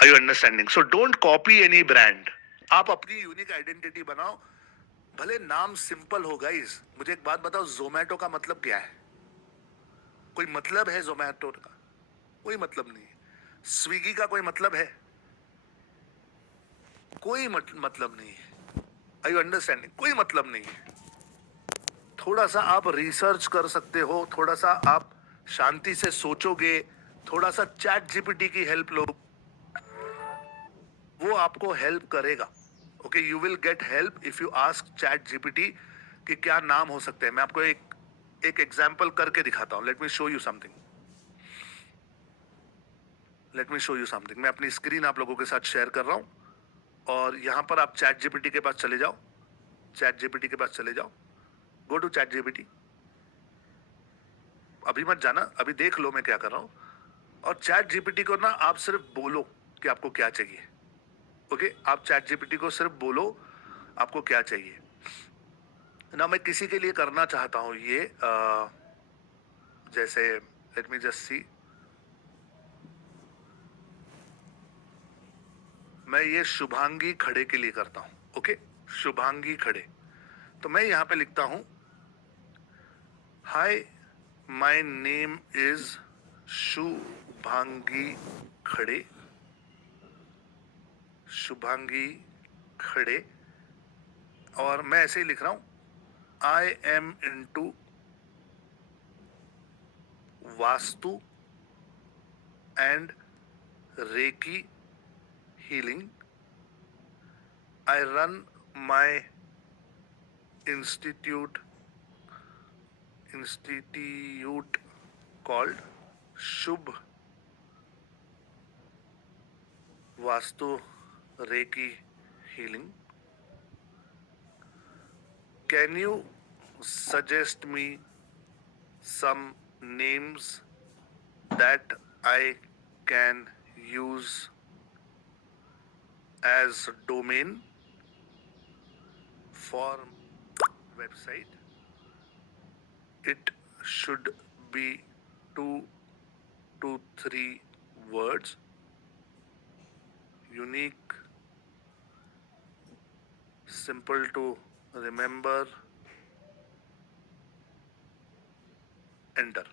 Are you understanding? So don't copy any brand. आप अपनी unique identity बनाओ, भले नाम सिंपल हो गाइस। मुझे एक बात बताओ, जोमैटो का मतलब क्या है? कोई मतलब है जोमैटो का? कोई मतलब नहीं है। स्विगी का कोई मतलब है? कोई मतलब नहीं है। Are you understanding? कोई मतलब नहीं है। थोड़ा सा आप रिसर्च कर सकते हो, थोड़ा सा आप शांति से सोचोगे, थोड़ा सा चैट जीपीटी की हेल्प लो, वो आपको हेल्प करेगा। Okay, you will get help if you ask chat GPT कि क्या नाम हो सकते हैं। मैं आपको एक एग्जाम्पल करके दिखाता हूं। Let me show you something. मैं अपनी स्क्रीन आप लोगों के साथ शेयर कर रहा हूं और यहां पर आप चैट जीपीटी के पास चले जाओ। Go to ChatGPT. अभी मत जाना, अभी देख लो मैं क्या कर रहा हूं। और चैट जीपीटी को ना आप सिर्फ बोलो कि आपको क्या चाहिए। ओके, आप चैट जीपीटी को सिर्फ बोलो आपको क्या चाहिए ना। मैं किसी के लिए करना चाहता हूं ये, जैसे लेट मी जस्ट सी। मैं ये शुभांगी खड़े के लिए करता हूं। ओके, शुभांगी खड़े। तो मैं यहां पे लिखता हूं, hi my name is Shubhangi खड़े। शुभांगी खड़े। और मैं ऐसे ही लिख रहा हूं, I am into Vastu and reiki healing. I run my institute called Shubh Vastu Reiki Healing. Can you suggest me some names that I can use as domain for website? It should be 2 to 3 words, unique, simple to remember. Enter.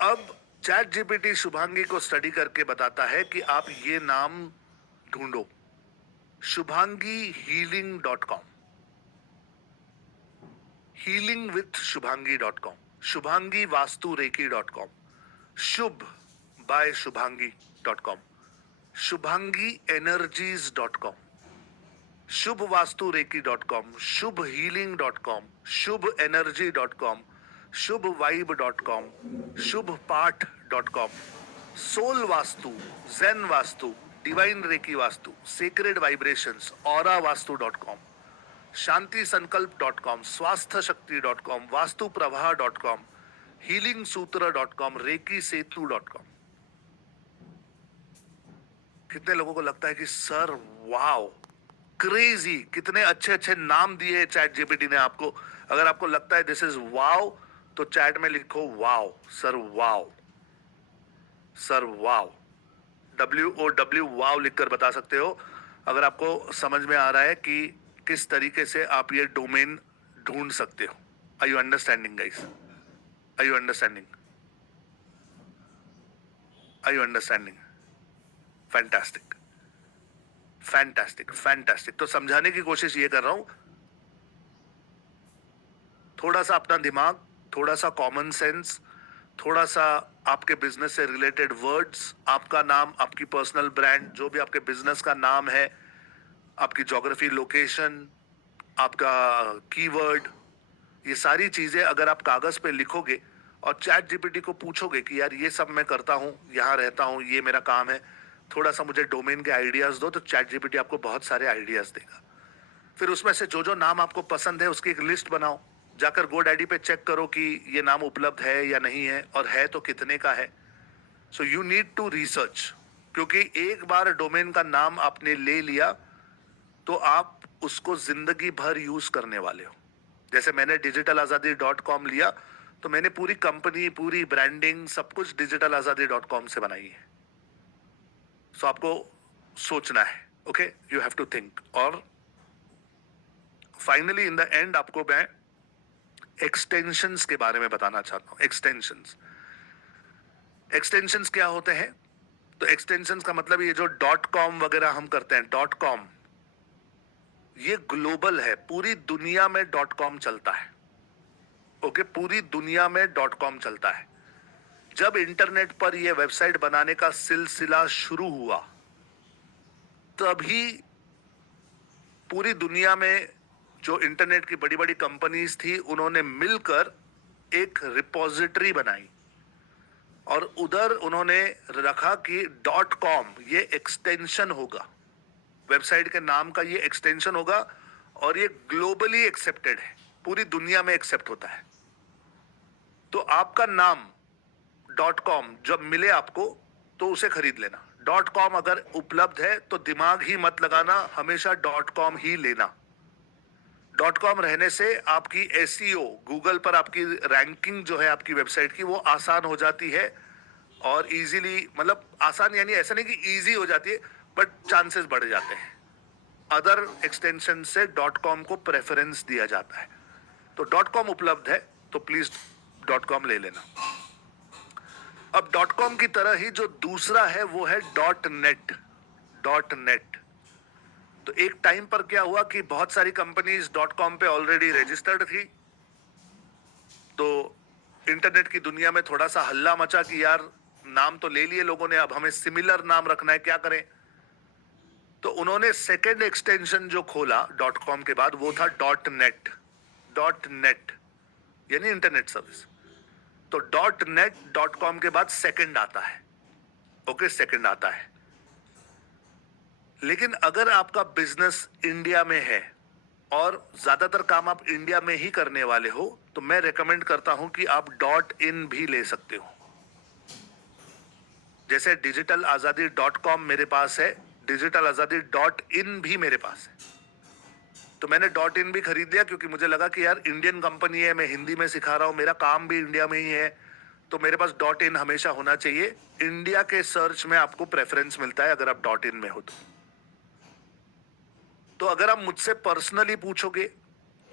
अब chat GPT Shubhangi को study करके बताता है कि आप ये नाम ढूंढो, शुभांगी healing.com, healingwithshubhangi.com, शुभांगी वास्तु रेकी.com, शुभ बाय शुभांगी.com, शुभांगी energies.com, शुभ वास्तु रेकी.com, Shubh healing.com, Shubh energy.com, Shubh vibe.com, Shubh पाठ.com, soul Vastu, zen Vastu, divine reiki Vastu, sacred vibrations, aura वास्तु.com, शांति संकल्प.com, स्वास्थ्य शक्ति.com, वास्तु प्रवाह.com, हीलिंग सूत्र.com, रेकी सेतु.com। कितने लोगों को लगता है कि सर वाओ क्रेजी, कितने अच्छे अच्छे नाम दिए चैट जीपीटी ने आपको। अगर आपको लगता है दिस इज वाओ तो चैट में लिखो wow sir, wow sir, wow, WOW wow लिखकर बता सकते हो अगर आपको समझ में आ रहा है कि किस तरीके से आप ये डोमेन ढूंढ सकते हो। Are you understanding guys? Are you understanding? Are you understanding? Fantastic, fantastic. तो समझाने की कोशिश ये कर रहा हूं, थोड़ा सा अपना दिमाग, थोड़ा सा कॉमन सेंस, थोड़ा सा आपके बिजनेस से रिलेटेड वर्ड्स, आपका नाम, आपकी पर्सनल ब्रांड, जो भी आपके बिजनेस का नाम है, आपकी ज्योग्राफी, लोकेशन, आपका कीवर्ड, ये सारी चीजें अगर आप कागज पे लिखोगे और चैट जीपीटी को पूछोगे कि यार ये सब मैं करता हूँ, यहाँ रहता हूँ, ये मेरा काम है, थोड़ा सा मुझे डोमेन के आइडियाज दो, तो चैट जीपीटी आपको बहुत सारे आइडियाज देगा। फिर उसमें से जो जो नाम आपको पसंद है उसकी एक लिस्ट बनाओ, जाकर GoDaddy पे चेक करो कि ये नाम उपलब्ध है या नहीं है, और है तो कितने का है। So you need to research, क्योंकि एक बार डोमेन का नाम आपने ले लिया तो आप उसको जिंदगी भर यूज करने वाले हो। जैसे मैंने digitalazadi.com लिया तो मैंने पूरी कंपनी, पूरी ब्रांडिंग, सब कुछ digitalazadi.com से बनाई है। सो आपको सोचना है, okay, you have to think. और फाइनली इन द एंड आपको मैं एक्सटेंशंस के बारे में बताना चाहता हूं। एक्सटेंशंस एक्सटेंशंस क्या होते हैं? तो एक्सटेंशंस का मतलब ये जो डॉट कॉम वगैरह हम करते हैं, डॉट कॉम ये ग्लोबल है, पूरी दुनिया में डॉट कॉम चलता है। ओके, पूरी दुनिया में डॉट कॉम चलता है। जब इंटरनेट पर यह वेबसाइट बनाने का सिलसिला शुरू हुआ, तभी पूरी दुनिया में जो इंटरनेट की बड़ी बड़ी कंपनीज थी, उन्होंने मिलकर एक रिपोजिटरी बनाई और उधर उन्होंने रखा कि डॉट कॉम ये एक्सटेंशन होगा, वेबसाइट के नाम का ये एक्सटेंशन होगा और ये ग्लोबली एक्सेप्टेड है, पूरी दुनिया में एक्सेप्ट होता है। तो आपका नाम डॉट कॉम जब मिले आपको तो उसे खरीद लेना। डॉट कॉम अगर उपलब्ध है तो दिमाग ही मत लगाना, हमेशा डॉट कॉम ही लेना। डॉट कॉम रहने से आपकी एसईओ, गूगल पर आपकी रैंकिंग जो है आपकी वेबसाइट की, वो आसान हो जाती है और इजीली, मतलब आसान यानी ऐसा नहीं कि इजी हो जाती है, बट चांसेस बढ़ जाते हैं। अदर एक्सटेंशन से डॉट कॉम को प्रेफरेंस दिया जाता है। तो डॉट कॉम उपलब्ध है तो प्लीज डॉट कॉम ले लेना। अब डॉट कॉम की तरह ही जो दूसरा है वो है डॉट नेट। डॉट नेट तो एक टाइम पर क्या हुआ कि बहुत सारी कंपनीज डॉट कॉम पे ऑलरेडी रजिस्टर्ड थी, तो इंटरनेट की दुनिया में थोड़ा सा हल्ला मचा कि यार नाम तो ले लिए लोगों ने, अब हमें सिमिलर नाम रखना है, क्या करें। तो उन्होंने सेकेंड एक्सटेंशन जो खोला डॉट कॉम के बाद वो था डॉट नेट। डॉट नेट यानी इंटरनेट सर्विस। तो डॉट नेट डॉट कॉम के बाद सेकेंड आता है। ओके, सेकेंड आता है। लेकिन अगर आपका बिजनेस इंडिया में है और ज्यादातर काम आप इंडिया में ही करने वाले हो, तो मैं रेकमेंड करता हूं कि आप डॉट इन भी ले सकते हो। जैसे डिजिटल आजादी डॉट कॉम मेरे पास है, डिजिटल आजादी डॉट इन भी मेरे पास है। तो मैंने डॉट इन भी खरीद लिया क्योंकि मुझे लगा कि यार इंडियन कंपनी है, मैं हिंदी में सिखा रहा हूं, मेरा काम भी इंडिया में ही है, तो मेरे पास डॉट इन हमेशा होना चाहिए। इंडिया के सर्च में आपको प्रेफरेंस मिलता है अगर आप डॉट इन में हो तो अगर आप मुझसे पर्सनली पूछोगे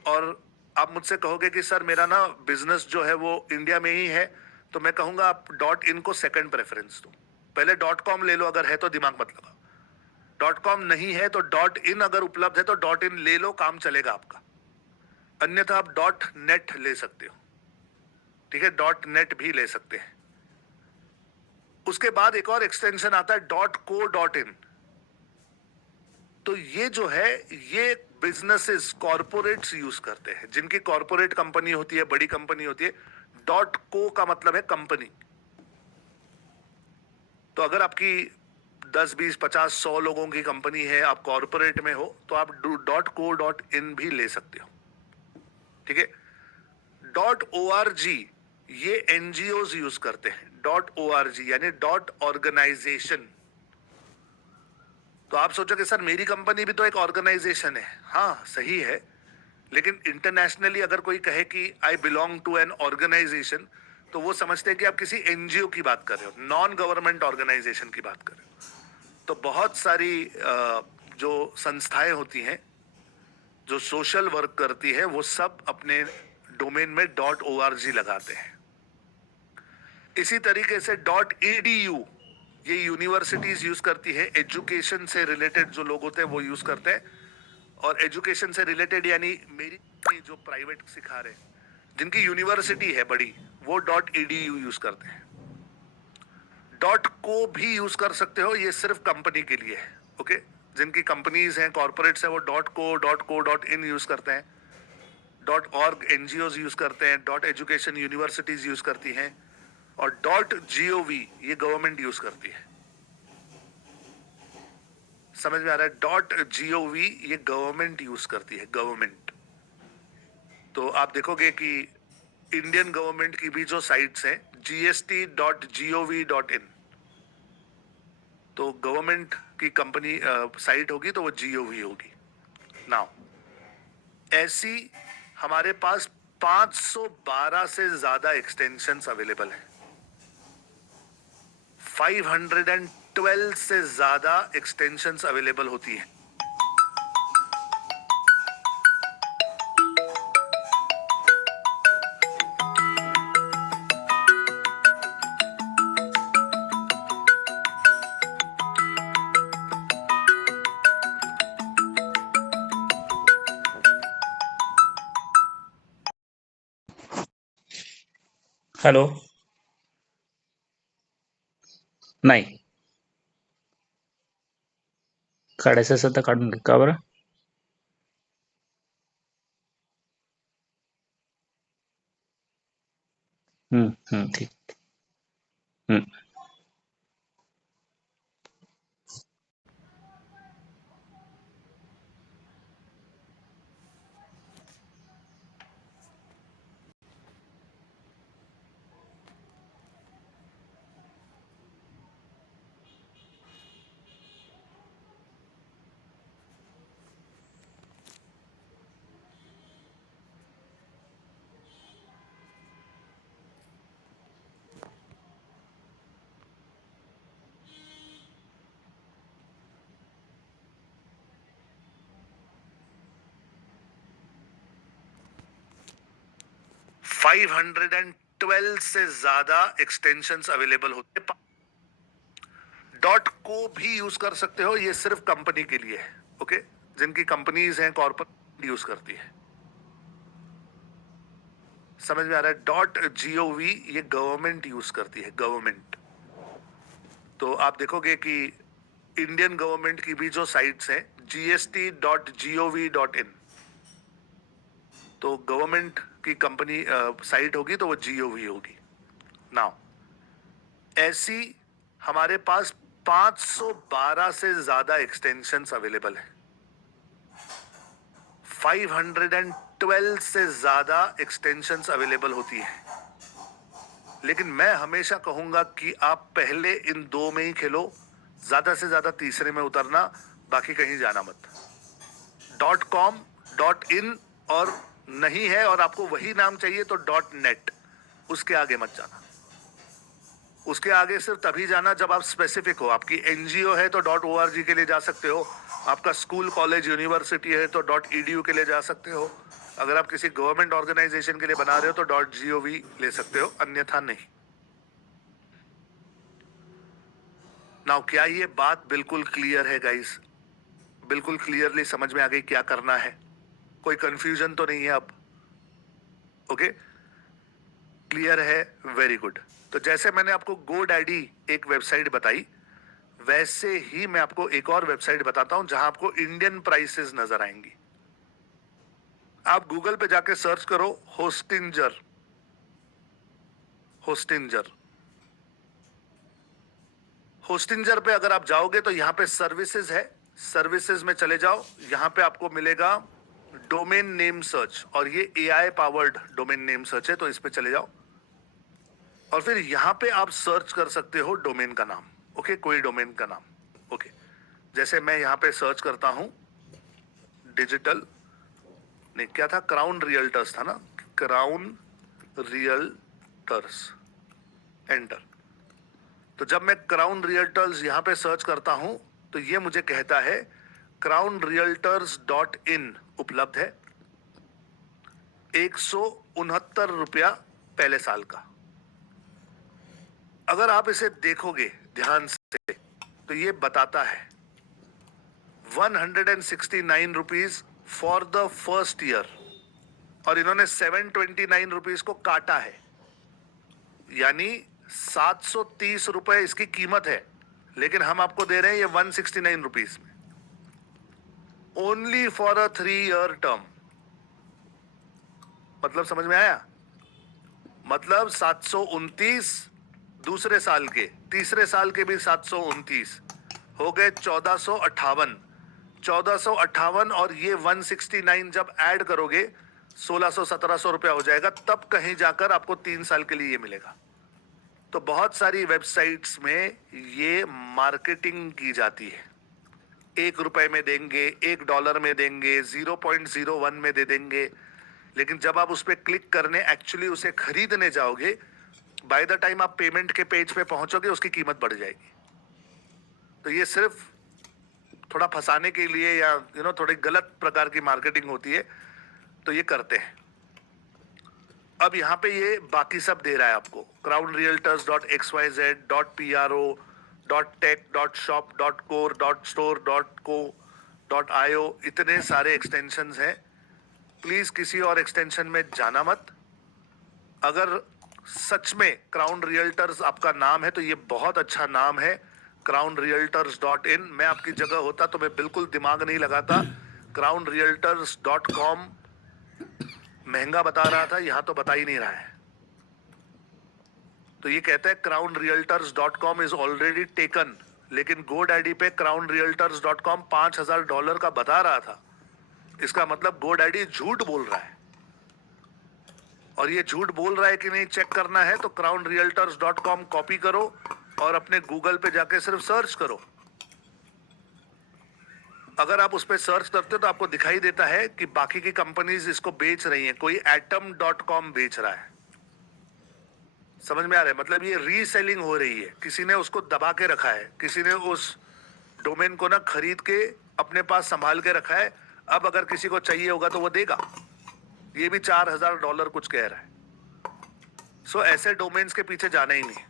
और आप मुझसे कहोगे कि सर मेरा ना बिजनेस जो है वो इंडिया में ही है, तो मैं कहूंगा आप डॉट इन को सेकंड प्रेफरेंस दो। पहले डॉट कॉम ले लो, अगर है तो दिमाग मत लगाओ। डॉट कॉम नहीं है तो डॉट इन अगर उपलब्ध है तो डॉट इन ले लो, काम चलेगा आपका। अन्यथा आप डॉट नेट ले सकते हो, ठीक है, डॉट नेट भी ले सकते हैं। उसके बाद एक और एक्सटेंशन आता है डॉट को डॉट इन। तो ये जो है ये बिजनेसेस, कॉर्पोरेट्स यूज करते हैं, जिनकी कॉर्पोरेट कंपनी होती है, बड़ी कंपनी होती है। डॉट को का मतलब है कंपनी। तो अगर आपकी 10, 20, 50, 100 लोगों की कंपनी है, आप कॉर्पोरेट में हो, तो आप डॉट को डॉट इन भी ले सकते हो, ठीक है। डॉट ओ आर जी ये एनजीओ यूज करते हैं। डॉट ओ आर जी यानी डॉट ऑर्गेनाइजेशन। तो आप सोचोगे सर मेरी कंपनी भी तो एक ऑर्गेनाइजेशन है। हाँ सही है, लेकिन इंटरनेशनली अगर कोई कहे कि I belong to an organisation, तो वो समझते हैं कि आप किसी एनजीओ की बात कर रहे हो, नॉन गवर्नमेंट ऑर्गेनाइजेशन की बात कर रहे हो। तो बहुत सारी जो संस्थाएं होती हैं जो सोशल वर्क करती है, वो सब अपने डोमेन में डॉट ओ आर जी लगाते हैं। इसी तरीके से डॉट edu ये यूनिवर्सिटीज यूज करती है, एजुकेशन से रिलेटेड जो लोग होते हैं वो यूज करते हैं। और एजुकेशन से रिलेटेड यानी मेरी जो प्राइवेट सिखा रहे हैं, जिनकी यूनिवर्सिटी है बड़ी, वो डॉट edu यूज करते हैं। डॉट को भी यूज कर सकते हो, ये सिर्फ कंपनी के लिए है, ओके। जिनकी कंपनीज हैं, कॉर्पोरेट्स हैं, वो डॉट डॉट इन यूज करते हैं। डॉट ऑर्ग एनजीओ यूज करते हैं, डॉट एजुकेशन यूनिवर्सिटीज यूज करती हैं, और डॉट जीओवी ये गवर्नमेंट यूज करती है। समझ में आ रहा है? डॉट जीओवी ये गवर्नमेंट यूज करती है, गवर्नमेंट। तो आप देखोगे कि इंडियन गवर्नमेंट की भी जो साइट्स हैं, gst.gov.in, तो गवर्नमेंट की कंपनी साइट होगी तो वो जीओवी होगी। नाउ ऐसी हमारे पास 512 से ज्यादा एक्सटेंशंस अवेलेबल है। 512 12 से ज्यादा एक्सटेंशंस अवेलेबल होती हैं। हॅलो. नाही. काढायचं असेल तर काढून घे. का बरं? ठीक. 512 से ज्यादा एक्सटेंशंस अवेलेबल होते हैं। डॉट को भी यूज कर सकते हो, ये सिर्फ कंपनी के लिए है। ओके, जिनकी कंपनीज हैं, कॉर्पोरेट यूज करती है। समझ में आ रहा है? .gov ये गवर्नमेंट यूज करती है, गवर्नमेंट। तो आप देखोगे कि इंडियन गवर्नमेंट की भी जो साइट्स हैं, gst.gov.in, तो गवर्नमेंट की कंपनी साइट होगी तो वो GOV होगी। नाउ ऐसी हमारे पास 512 से ज्यादा एक्सटेंशंस अवेलेबल है। 512 से ज्यादा एक्सटेंशंस अवेलेबल होती है। लेकिन मैं हमेशा कहूंगा कि आप पहले इन दो में ही खेलो, ज्यादा से ज्यादा तीसरे में उतरना, बाकी कहीं जाना मत। .com, .in और नहीं है और आपको वही नाम चाहिए तो .net, उसके आगे मत जाना। उसके आगे सिर्फ तभी जाना जब आप स्पेसिफिक हो। आपकी NGO है तो .org के लिए जा सकते हो। आपका स्कूल, कॉलेज, यूनिवर्सिटी है तो .edu के लिए जा सकते हो। अगर आप किसी गवर्नमेंट ऑर्गेनाइजेशन के लिए बना रहे हो तो .gov ले सकते हो, अन्यथा नहीं। नाउ क्या ये बात बिल्कुल क्लियर है गाइस? बिल्कुल क्लियरली समझ में आ गई क्या करना है? कोई कंफ्यूजन तो नहीं है अब? ओके, क्लियर है? Very good. तो जैसे मैंने आपको GoDaddy एक वेबसाइट बताई, वैसे ही मैं आपको एक और वेबसाइट बताता हूं जहां आपको इंडियन प्राइसेस नजर आएंगी। आप गूगल पे जाके सर्च करो होस्टिंजर। होस्टिंजर होस्टिंजर पे अगर आप जाओगे तो यहाँ पे सर्विसेज है। सर्विसेज में चले जाओ, यहाँ पे आपको मिलेगा डोमेन नेम सर्च, और ये AI powered domain name search है, तो इस पे चले जाओ और फिर यहाँ पे आप सर्च कर सकते हो डोमेन का नाम। ओके, कोई डोमेन का नाम। ओके, जैसे मैं यहाँ पे सर्च करता हूं डिजिटल, नहीं क्या था, क्राउन रियल्टर्स था ना, क्राउन रियल्टर्स, एंटर। तो जब मैं क्राउन रियल्टर्स यहाँ पे सर्च करता हूं तो ये मुझे कहता है crownrealtors.in उपलब्ध है, 169 रुपया पहले साल का। अगर आप इसे देखोगे ध्यान से तो ये बताता है 169 rupees for the first year, और इन्होंने 729 रुपीज को काटा है, यानी 730 रुपए इसकी कीमत है, लेकिन हम आपको दे रहे हैं ये 169 रुपीज में, only for a 3-year term. मतलब समझ में आया? मतलब 729 दूसरे साल के, तीसरे साल के भी 729, हो गए 1458। 1458 और ये 169 जब ऐड करोगे 1600-1700 रुपया हो जाएगा, तब कहीं जाकर आपको 3 साल के लिए ये मिलेगा। तो बहुत सारी वेबसाइट्स में ये मार्केटिंग की जाती है, ₹1 में देंगे, $1 में देंगे, 0.01 में दे देंगे, लेकिन जब आप उस पर क्लिक करने, एक्चुअली उसे खरीदने जाओगे, बाय द टाइम आप पेमेंट के पेज पे पहुंचोगे उसकी कीमत बढ़ जाएगी। तो ये सिर्फ थोड़ा फंसाने के लिए या थोड़ी गलत प्रकार की मार्केटिंग होती है, तो ये करते हैं। अब यहाँ पे ये बाकी सब दे रहा है आपको, crownrealtors.xyz.pro.tech.shop.core.store.co.io, इतने सारे एक्सटेंशंस हैं। प्लीज किसी और एक्सटेंशन में जाना मत। अगर सच में क्राउन रियल्टर्स आपका नाम है तो ये बहुत अच्छा नाम है, crownrealtors.in। मैं आपकी जगह होता तो मैं बिल्कुल दिमाग नहीं लगाता। crownrealtors.com महंगा बता रहा था, यहां तो बता ही नहीं रहा है। तो ये कहता है crownrealtors.com इज ऑलरेडी टेकन, लेकिन GoDaddy पे crownrealtors.com $5,000 का बता रहा था। इसका मतलब GoDaddy झूठ बोल रहा है, और ये झूठ बोल रहा है कि नहीं चेक करना है तो crownrealtors.com कॉपी करो और अपने गूगल पे जाके सिर्फ सर्च करो। अगर आप उस पर सर्च करते हो तो आपको दिखाई देता है कि बाकी की कंपनीज इसको बेच रही हैं। कोई atom.com बेच रहा है, समझ में आ रहा है? मतलब ये रीसेलिंग हो रही है, किसी ने उसको दबा के रखा है, किसी ने उस डोमेन को ना खरीद के अपने पास संभाल के रखा है। अब अगर किसी को चाहिए होगा तो वो देगा। ये भी $4,000 कुछ कह रहा है। सो ऐसे डोमेन्स के पीछे जाना ही नहीं,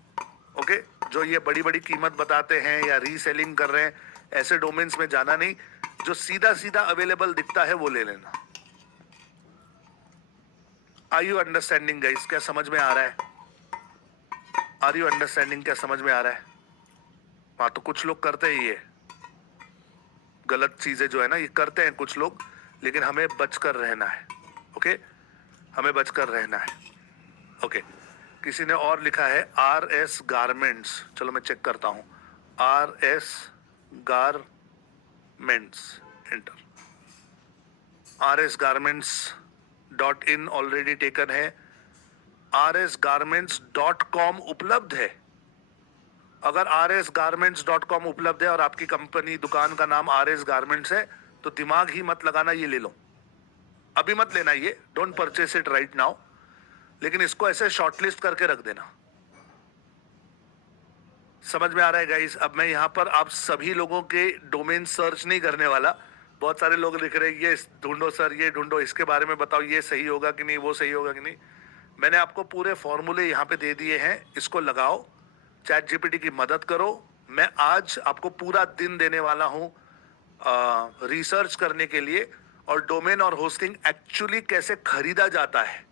ओके? जो ये बड़ी बड़ी कीमत बताते हैं या रीसेलिंग कर रहे हैं, ऐसे डोमेन्स में जाना नहीं। जो सीधा सीधा अवेलेबल दिखता है वो ले लेना। Are you understanding guys? क्या समझ में आ रहा है? Are you understanding? क्या समझ में आ रहा है? हाँ, तो कुछ लोग करते ही है गलत चीजें जो है ना, ये करते हैं कुछ लोग, लेकिन हमें बचकर रहना है, ओके? हमें बचकर रहना है, ओके? किसी ने और लिखा है RS गारमेंट्स। चलो मैं चेक करता हूं। RS garments, enter. RS garments.in already taken है। rsgarments.com उपलब्ध है। अगर rsgarments.com उपलब्ध है और आपकी कंपनी दुकान का नाम RS गारमेंट्स है तो दिमाग ही मत लगाना, ये ले लो। अभी मत लेना, ये don't purchase it right now, लेकिन इसको ऐसे शॉर्टलिस्ट करके रख देना। समझ में आ रहा है गाइस? अब मैं यहाँ पर आप सभी लोगों के डोमेन सर्च नहीं करने वाला। बहुत सारे लोग लिख रहे हैं ये ढूंढो सर, ये ढूंढो, इसके बारे में बताओ, ये सही होगा कि नहीं, वो सही होगा कि नहीं। मैंने आपको पूरे फॉर्मूले यहाँ पे दे दिए हैं, इसको लगाओ, ChatGPT की मदद करो। मैं आज आपको पूरा दिन देने वाला हूँ रिसर्च करने के लिए, और डोमेन और होस्टिंग एक्चुअली कैसे खरीदा जाता है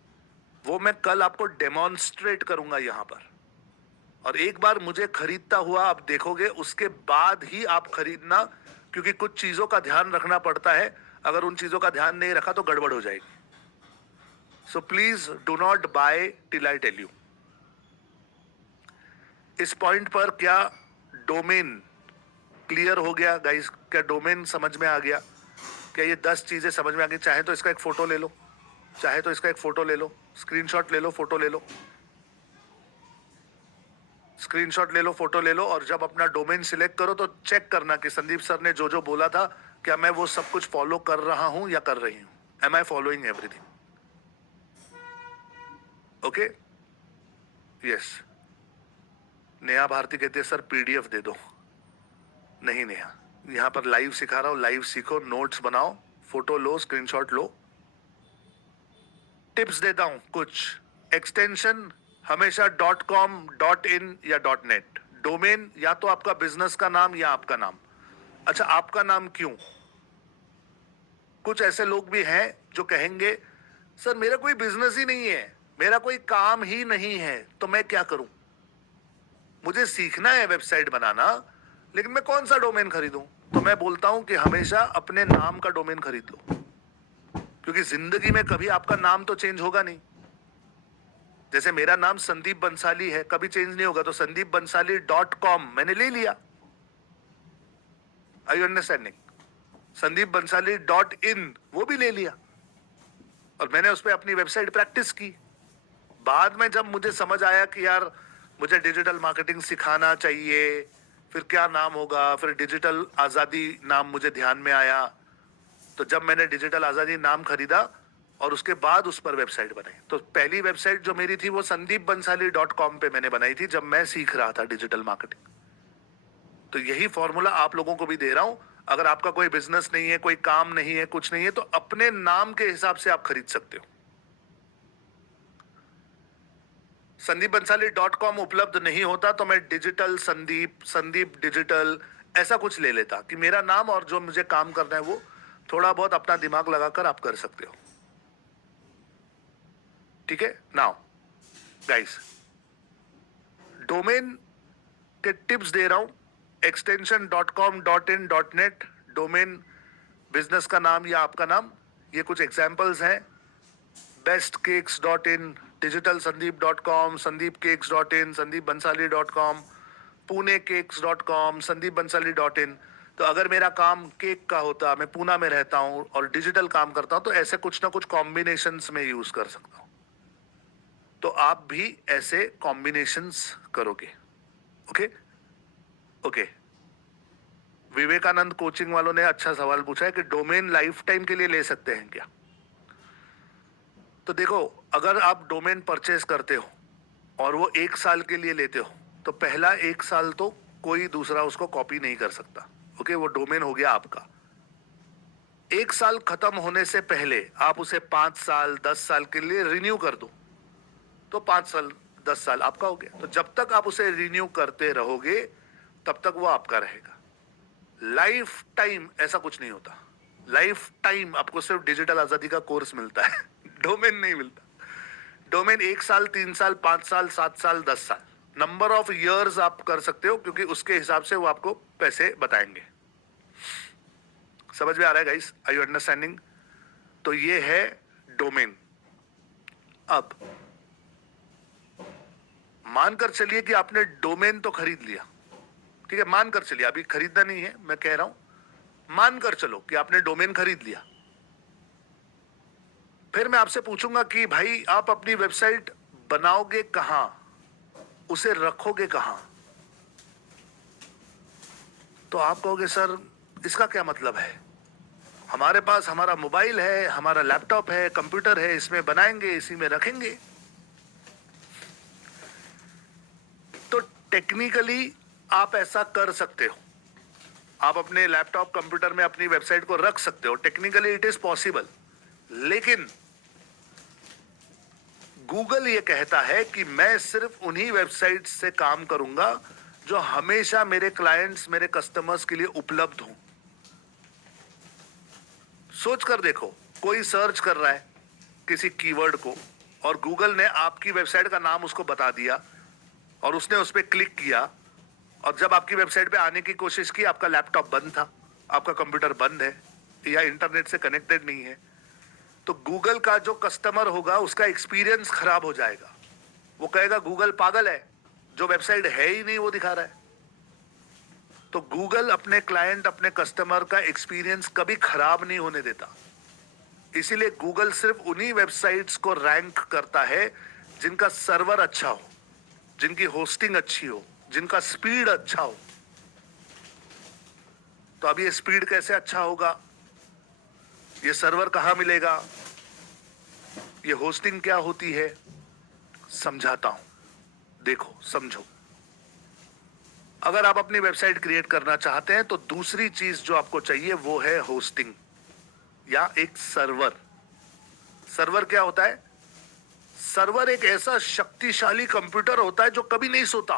वो मैं कल आपको डेमोन्स्ट्रेट करूंगा यहाँ पर। और एक बार मुझे खरीदता हुआ आप देखोगे, उसके बाद ही आप खरीदना, क्योंकि कुछ चीजों का ध्यान रखना पड़ता है। अगर उन चीजों का ध्यान नहीं रखा तो गड़बड़ हो जाएगी। So please do not buy till I tell you. इस पॉइंट पर क्या डोमेन क्लियर हो गया गाइस? क्या डोमेन समझ में आ गया? क्या ये 10 चीजें समझ में आ गई? चाहे तो इसका एक फोटो ले लो, चाहे तो इसका एक फोटो ले लो, स्क्रीनशॉट ले लो, फोटो ले लो, स्क्रीनशॉट ले लो, फोटो ले लो, और जब अपना डोमेन सिलेक्ट करो तो चेक करना कि संदीप सर ने जो जो बोला था क्या मैं वो सब कुछ फॉलो कर रहा हूं या कर रही हूं। Am I following everything? Okay, yes. Neha Bharti कहती है सर PDF दे दो। नहीं नेहा, यहां पर लाइव सिखा रहा हूं, लाइव सीखो, नोट्स बनाओ, फोटो लो, स्क्रीनशॉट लो। टिप्स देता हूं कुछ। एक्सटेंशन हमेशा .com, .in या .net। डोमेन या तो आपका बिजनेस का नाम या आपका नाम। अच्छा, आपका नाम क्यों? कुछ ऐसे लोग भी हैं जो कहेंगे सर मेरा कोई बिजनेस ही नहीं है, मेरा कोई काम ही नहीं है, तो मैं क्या करूं? मुझे सीखना है वेबसाइट बनाना, लेकिन मैं कौन सा डोमेन खरीदूं? तो मैं बोलता हूं कि हमेशा अपने नाम का डोमेन खरीद लो, क्योंकि जिंदगी में कभी आपका नाम तो चेंज होगा नहीं। जैसे मेरा नाम संदीप बंसाली है, कभी चेंज नहीं होगा, तो संदीप बंसाली .com मैंने ले लिया। Are you understanding? Sandeep Bansali .in वो भी ले लिया, और मैंने उस पर अपनी वेबसाइट प्रैक्टिस की। बाद में जब मुझे समझ आया कि यार मुझे डिजिटल मार्केटिंग सिखाना चाहिए, फिर क्या नाम होगा, फिर डिजिटल आज़ादी नाम मुझे ध्यान में आया। तो जब मैंने डिजिटल आज़ादी नाम खरीदा और उसके बाद उस पर वेबसाइट बनाई, तो पहली वेबसाइट जो मेरी थी वो संदीप बंसाली .com पे मैंने बनाई थी, जब मैं सीख रहा था डिजिटल मार्केटिंग। तो यही फॉर्मूला आप लोगों को भी दे रहा हूं। अगर आपका कोई बिजनेस नहीं है, कोई काम नहीं है, कुछ नहीं है, तो अपने नाम के हिसाब से आप खरीद सकते हो। sandeepbansali.com उपलब्ध नहीं होता तो मैं डिजिटल संदीप, संदीप डिजिटल ऐसा कुछ ले लेता कि मेरा नाम और जो मुझे काम करना है वो थोड़ा बहुत अपना दिमाग लगाकर आप कर सकते हो। ठीक है। नाउ गाइस, डोमेन के टिप्स दे रहा हूं। Extension .com .in .net domain, business का नाम या आपका नाम, ये कुछ एग्जांपल्स हैं। bestcakes.in, digitalsandeep.com, sandeepcakes.in, sandeepbansali.com, punecakes.com, sandeepbansali.in। तो अगर मेरा काम केक का होता, मैं पूना में रहता हूं और डिजिटल काम करता हूं, तो ऐसे कुछ ना कुछ कॉम्बिनेशंस में यूज कर सकता हूं। तो आप भी ऐसे कॉम्बिनेशंस करोगे। Okay okay. विवेकानंद कोचिंग वालों ने अच्छा सवाल पूछा है कि डोमेन लाइफ टाइम के लिए ले सकते हैं क्या। तो देखो, अगर आप डोमेन परचेज करते हो और वो 1 साल के लिए लेते हो, तो पहला 1 साल तो कोई दूसरा उसको कॉपी नहीं कर सकता। ओके, वो डोमेन हो गया आपका। 1 साल खत्म होने से पहले आप उसे 5 साल 10 साल के लिए रिन्यू कर दो, तो 5 साल 10 साल आपका हो गया। तो जब तक आप उसे रिन्यू करते रहोगे तब तक वो आपका रहेगा। लाइफ टाइम ऐसा कुछ नहीं होता। लाइफ टाइम आपको सिर्फ डिजिटल आजादी का कोर्स मिलता है, डोमेन नहीं मिलता। डोमेन 1 साल 3 साल 5 साल 7 साल 10 साल नंबर ऑफ इयर्स आप कर सकते हो, क्योंकि उसके हिसाब से वो आपको पैसे बताएंगे। समझ में आ रहा है गाइस? Are you understanding? तो ये है डोमेन। अब मानकर चलिए कि आपने डोमेन तो खरीद लिया। ठीक है, मानकर चलिए, अभी खरीदना नहीं है, मैं कह रहा हूं मानकर चलो कि आपने डोमेन खरीद लिया। फिर मैं आपसे पूछूंगा कि भाई आप अपनी वेबसाइट बनाओगे कहां, उसे रखोगे कहां। तो आप कहोगे सर इसका क्या मतलब है, हमारे पास हमारा मोबाइल है, हमारा लैपटॉप है, कंप्यूटर है, इसमें बनाएंगे, इसी में रखेंगे। तो टेक्निकली आप ऐसा कर सकते हो। आप अपने लैपटॉप कंप्यूटर में अपनी वेबसाइट को रख सकते हो, टेक्निकली इट इज पॉसिबल। लेकिन गूगल ये कहता है कि मैं सिर्फ उन्हीं वेबसाइट से काम करूंगा जो हमेशा मेरे क्लाइंट्स, मेरे कस्टमर्स के लिए उपलब्ध हों। सोच कर देखो, कोई सर्च कर रहा है किसी कीवर्ड को और गूगल ने आपकी वेबसाइट का नाम उसको बता दिया और उसने उस पर क्लिक किया, और जब आपकी वेबसाइट पे आने की कोशिश की, आपका लैपटॉप बंद था, आपका कंप्यूटर बंद है या इंटरनेट से कनेक्टेड नहीं है, तो गूगल का जो कस्टमर होगा उसका एक्सपीरियंस खराब हो जाएगा। वो कहेगा गूगल पागल है, जो वेबसाइट है ही नहीं वो दिखा रहा है। तो गूगल अपने क्लाइंट, अपने कस्टमर का एक्सपीरियंस कभी खराब नहीं होने देता। इसीलिए गूगल सिर्फ उन्हीं वेबसाइट्स को रैंक करता है जिनका सर्वर अच्छा हो, जिनकी होस्टिंग अच्छी हो, जिनका स्पीड अच्छा हो। तो अब ये स्पीड कैसे अच्छा होगा, ये सर्वर कहां मिलेगा, ये होस्टिंग क्या होती है, समझाता हूं। देखो, समझो। अगर आप अपनी वेबसाइट क्रिएट करना चाहते हैं तो दूसरी चीज जो आपको चाहिए वो है होस्टिंग या एक सर्वर। सर्वर क्या होता है? सर्वर एक ऐसा शक्तिशाली कंप्यूटर होता है जो कभी नहीं सोता,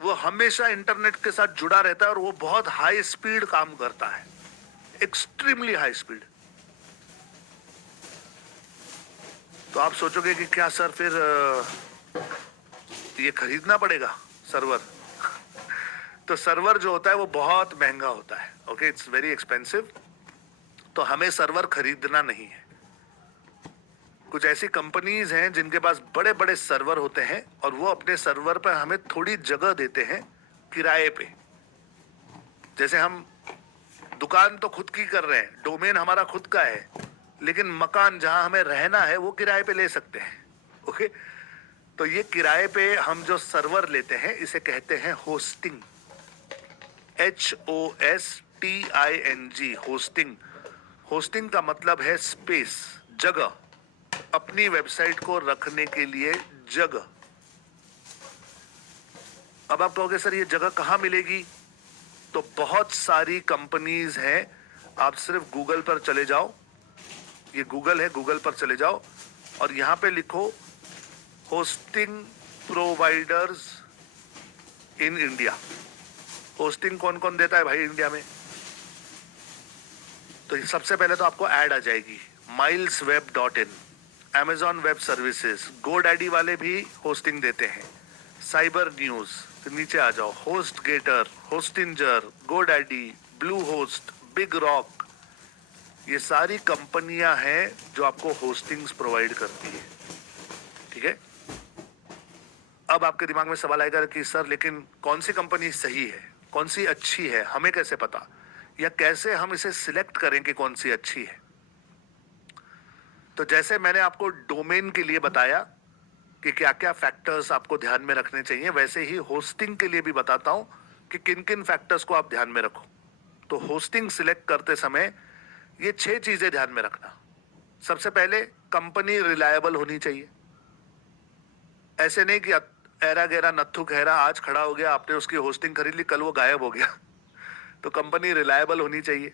वो हमेशा इंटरनेट के साथ जुड़ा रहता है और वो बहुत हाई स्पीड काम करता है, एक्सट्रीमली हाई स्पीड। तो आप सोचोगे कि क्या सर फिर ये खरीदना पड़ेगा सर्वर? तो सर्वर जो होता है वो बहुत महंगा होता है। Okay, it's very expensive. तो हमें सर्वर खरीदना नहीं है। कुछ ऐसी कंपनीज हैं जिनके पास बड़े बड़े सर्वर होते हैं और वो अपने सर्वर पर हमें थोड़ी जगह देते हैं किराए पे। जैसे हम दुकान तो खुद की कर रहे हैं, डोमेन हमारा खुद का है, लेकिन मकान जहां हमें रहना है वो किराए पे ले सकते हैं। ओके, तो ये किराए पे हम जो सर्वर लेते हैं इसे कहते हैं होस्टिंग। HOSTING, hosting. होस्टिंग का मतलब है स्पेस, जगह, अपनी वेबसाइट को रखने के लिए जगह। अब आप कहोगे सर ये जगह कहां मिलेगी? तो बहुत सारी कंपनीज हैं, आप सिर्फ गूगल पर चले जाओ, ये गूगल है, गूगल पर चले जाओ और यहां पे लिखो hosting providers in India. Hosting कौन कौन देता है भाई इंडिया में? तो सबसे पहले तो आपको ऐड आ जाएगी milesweb.in, Amazon web services, GoDaddy वाले भी होस्टिंग देते हैं, साइबर न्यूज, तो नीचे आ जाओ, HostGator, Hostinger, GoDaddy, Bluehost, BigRock, ये सारी कंपनियां हैं जो आपको होस्टिंग्स प्रोवाइड करती है। ठीक है, अब आपके दिमाग में सवाल आएगा कि सर लेकिन कौन सी कंपनी सही है, कौन सी अच्छी है, हमें कैसे पता, या कैसे हम इसे सिलेक्ट करें कि कौन सी अच्छी है? तो जैसे मैंने आपको डोमेन के लिए बताया कि क्या क्या फैक्टर्स आपको ध्यान में रखने चाहिए, वैसे ही होस्टिंग के लिए भी बताता हूं कि किन किन फैक्टर्स को आप ध्यान में रखो। तो होस्टिंग सिलेक्ट करते समय ये 6 चीजें ध्यान में रखना। सबसे पहले, कंपनी रिलायबल होनी चाहिए। ऐसे नहीं कि ऐरा गैरा नत्थु खैरा आज खड़ा हो गया, आपने उसकी होस्टिंग खरीद ली, कल वो गायब हो गया। तो कंपनी रिलायबल होनी चाहिए,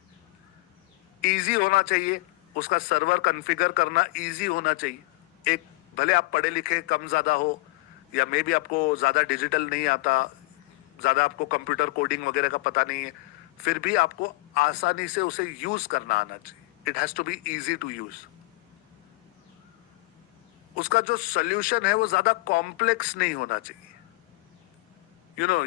इजी होना चाहिए, उसका सर्वर कॉन्फ़िगर करना इजी होना चाहिए। एक भले आप पढ़े लिखे कम ज्यादा हो, या मे भी आपको ज्यादा डिजिटल नहीं आता, ज्यादा आपको कंप्यूटर कोडिंग वगैरह का पता नहीं है, फिर भी आपको आसानी से उसे यूज करना आना चाहिए। It has to be easy to use. उसका जो सोल्यूशन है वो ज्यादा कॉम्प्लेक्स नहीं होना चाहिए।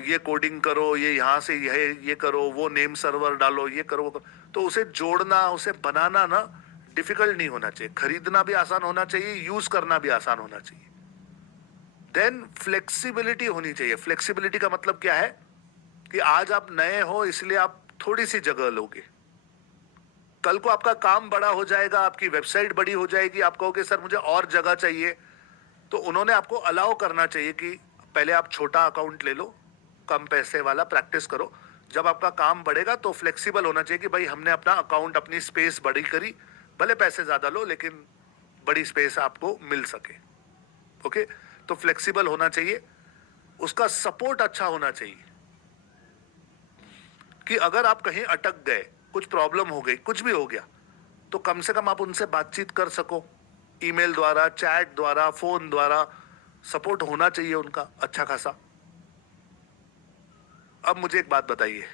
ये कोडिंग करो, ये यहां से ये करो, वो नेम सर्वर डालो, ये करो, वो करो। तो उसे जोड़ना, उसे बनाना ना डिफिकल्ट नहीं होना चाहिए, खरीदना भी आसान होना चाहिए, यूज करना भी आसान होना चाहिए। देन फ्लेक्सिबिलिटी होनी चाहिए। फ्लेक्सिबिलिटी का मतलब क्या है कि आज आप नए हो इसलिए आप थोड़ी सी जगह लोगे, कल को आपका काम बड़ा हो जाएगा, आपकी वेबसाइट बड़ी हो जाएगी, आप कहोगे सर मुझे और जगह चाहिए, तो उन्होंने आपको अलाउ करना चाहिए कि पहले आप छोटा अकाउंट ले लो, कम पैसे वाला, प्रैक्टिस करो, जब आपका काम बढ़ेगा तो फ्लेक्सिबल होना चाहिए कि भाई हमने अपना अकाउंट, अपनी स्पेस बड़ी करी, भले पैसे ज्यादा लो लेकिन बड़ी स्पेस आपको मिल सके। ओके, तो फ्लेक्सिबल होना चाहिए। उसका सपोर्ट अच्छा होना चाहिए कि अगर आप कहीं अटक गए, कुछ प्रॉब्लम हो गई, कुछ भी हो गया, तो कम से कम आप उनसे बातचीत कर सको, ईमेल द्वारा, चैट द्वारा, फोन द्वारा, सपोर्ट होना चाहिए उनका अच्छा खासा। अब मुझे एक बात बताइए,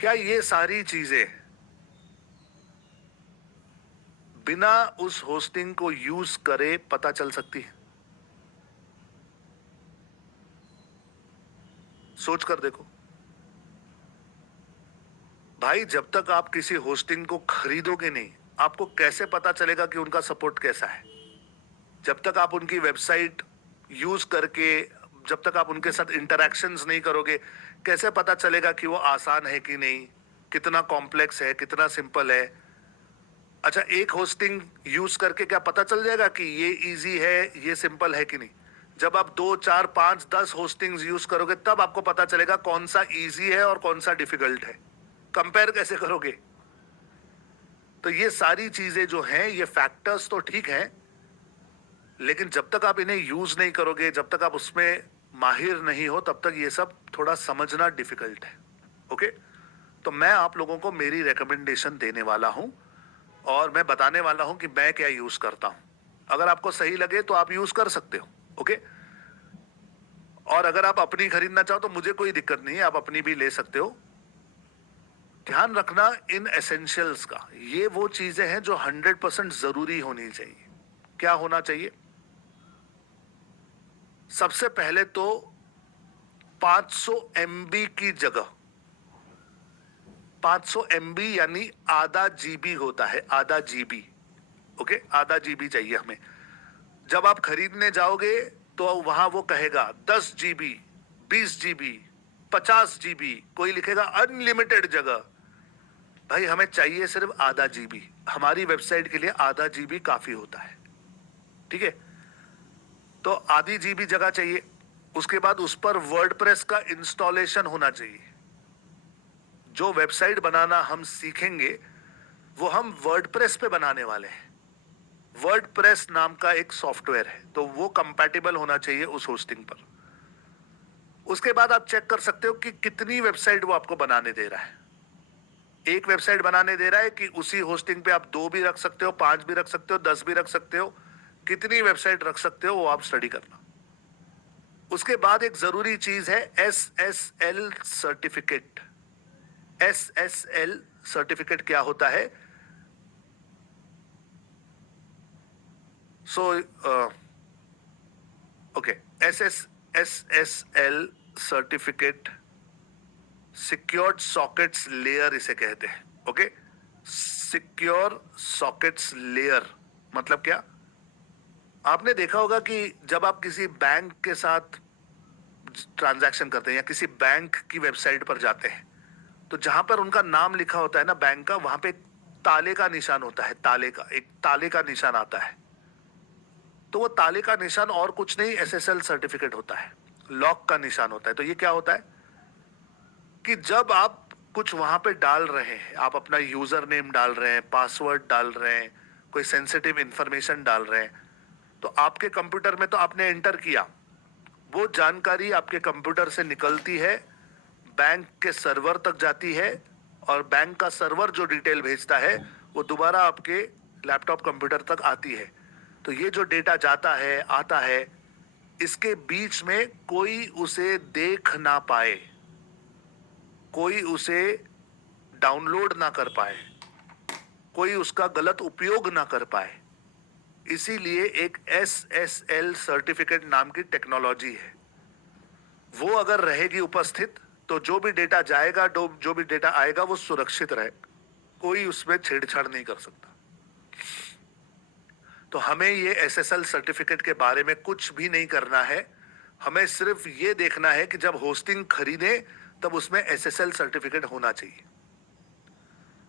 क्या ये सारी चीजें बिना उस होस्टिंग को यूज करे पता चल सकती है? सोच कर देखो भाई, जब तक आप किसी होस्टिंग को खरीदोगे नहीं, आपको कैसे पता चलेगा कि उनका सपोर्ट कैसा है? जब तक आप उनकी वेबसाइट यूज करके, जब तक आप उनके साथ इंटरैक्शंस नहीं करोगे, कैसे पता चलेगा कि वो आसान है कि नहीं, कितना कॉम्प्लेक्स है, कितना सिंपल है? अच्छा, एक होस्टिंग यूज करके क्या पता चल जाएगा कि ये इजी है, ये सिंपल है कि नहीं? जब आप 2, 4, 5, 10 होस्टिंग्स यूज करोगे तब आपको पता चलेगा कौन सा इजी है और कौन सा डिफिकल्ट है। कंपेयर कैसे करोगे? तो ये सारी चीजें जो हैं, ये फैक्टर्स तो ठीक हैं, लेकिन जब तक आप इन्हें यूज नहीं करोगे, जब तक आप उसमें माहिर नहीं हो, तब तक ये सब थोड़ा समझना डिफिकल्ट है। ओके, तो मैं आप लोगों को मेरी रिकमेंडेशन देने वाला हूं और मैं बताने वाला हूं कि मैं क्या यूज करता हूं। अगर आपको सही लगे तो आप यूज कर सकते हो। ओके, और अगर आप अपनी खरीदना चाहो तो मुझे कोई दिक्कत नहीं है, आप अपनी भी ले सकते हो। ध्यान रखना इन एसेंशियल्स का, ये वो चीजें हैं जो 100% जरूरी होनी चाहिए। क्या होना चाहिए? सबसे पहले तो 500 MB की जगह, 500 MB यानी आधा GB होता है, आधा GB। ओके, आधा GB चाहिए हमें। जब आप खरीदने जाओगे तो वहां वो कहेगा 10 GB, 20 GB, 50 GB, कोई लिखेगा अनलिमिटेड जगह। भाई हमें चाहिए सिर्फ आधा GB, हमारी वेबसाइट के लिए आधा GB काफी होता है। ठीक है, तो आधी GB जगह चाहिए। उसके बाद उस पर वर्डप्रेस का इंस्टॉलेशन होना चाहिए। जो वेबसाइट बनाना हम सीखेंगे वो हम वर्डप्रेस पे बनाने वाले हैं। वर्डप्रेस नाम का एक सॉफ्टवेयर है, तो वो कंपैटिबल होना चाहिए उस होस्टिंग पर। उसके बाद आप चेक कर सकते हो कि कितनी वेबसाइट वो आपको बनाने दे रहा है। एक वेबसाइट बनाने दे रहा है कि उसी होस्टिंग पे आप 2 भी रख सकते हो, 5 भी रख सकते हो, 10 भी रख सकते हो, कितनी वेबसाइट रख सकते हो वो आप स्टडी करना। उसके बाद एक जरूरी चीज है SSL सर्टिफिकेट। SSL सर्टिफिकेट क्या होता है? So okay, SSL certificate secured sockets layer इसे कहते हैं। ओके, सिक्योर सॉकेट्स लेयर मतलब क्या? आपने देखा होगा कि जब आप किसी बैंक के साथ ट्रांजैक्शन करते हैं या किसी बैंक की वेबसाइट पर जाते हैं, तो जहां पर उनका नाम लिखा होता है ना बैंक का, वहां पे एक ताले का निशान होता है। एक ताले का निशान आता है। तो वो ताले का निशान और कुछ नहीं, SSL सर्टिफिकेट होता है, लॉक का निशान होता है। तो ये क्या होता है कि जब आप कुछ वहां पे डाल रहे हैं, आप अपना यूजर नेम डाल रहे हैं, पासवर्ड डाल रहे हैं, कोई सेंसिटिव इंफॉर्मेशन डाल रहे हैं, तो आपके कंप्यूटर में तो आपने एंटर किया, वो जानकारी आपके कंप्यूटर से निकलती है, बैंक के सर्वर तक जाती है, और बैंक का सर्वर जो डिटेल भेजता है वो दोबारा आपके लैपटॉप कंप्यूटर तक आती है। तो ये जो डेटा जाता है आता है, इसके बीच में कोई उसे देख ना पाए, कोई उसे डाउनलोड ना कर पाए, कोई उसका गलत उपयोग ना कर पाए। इसीलिए एक SSL सर्टिफिकेट नाम की टेक्नोलॉजी है। वो अगर रहेगी उपस्थित तो जो भी डेटा जाएगा, जो भी डेटा आएगा वो सुरक्षित रहेगा, कोई उसमें छेड़छाड़ नहीं कर सकता। तो हमें ये SSL सर्टिफिकेट के बारे में कुछ भी नहीं करना है। हमें सिर्फ ये देखना है कि जब होस्टिंग खरीदे तब उसमें SSL सर्टिफिकेट होना चाहिए।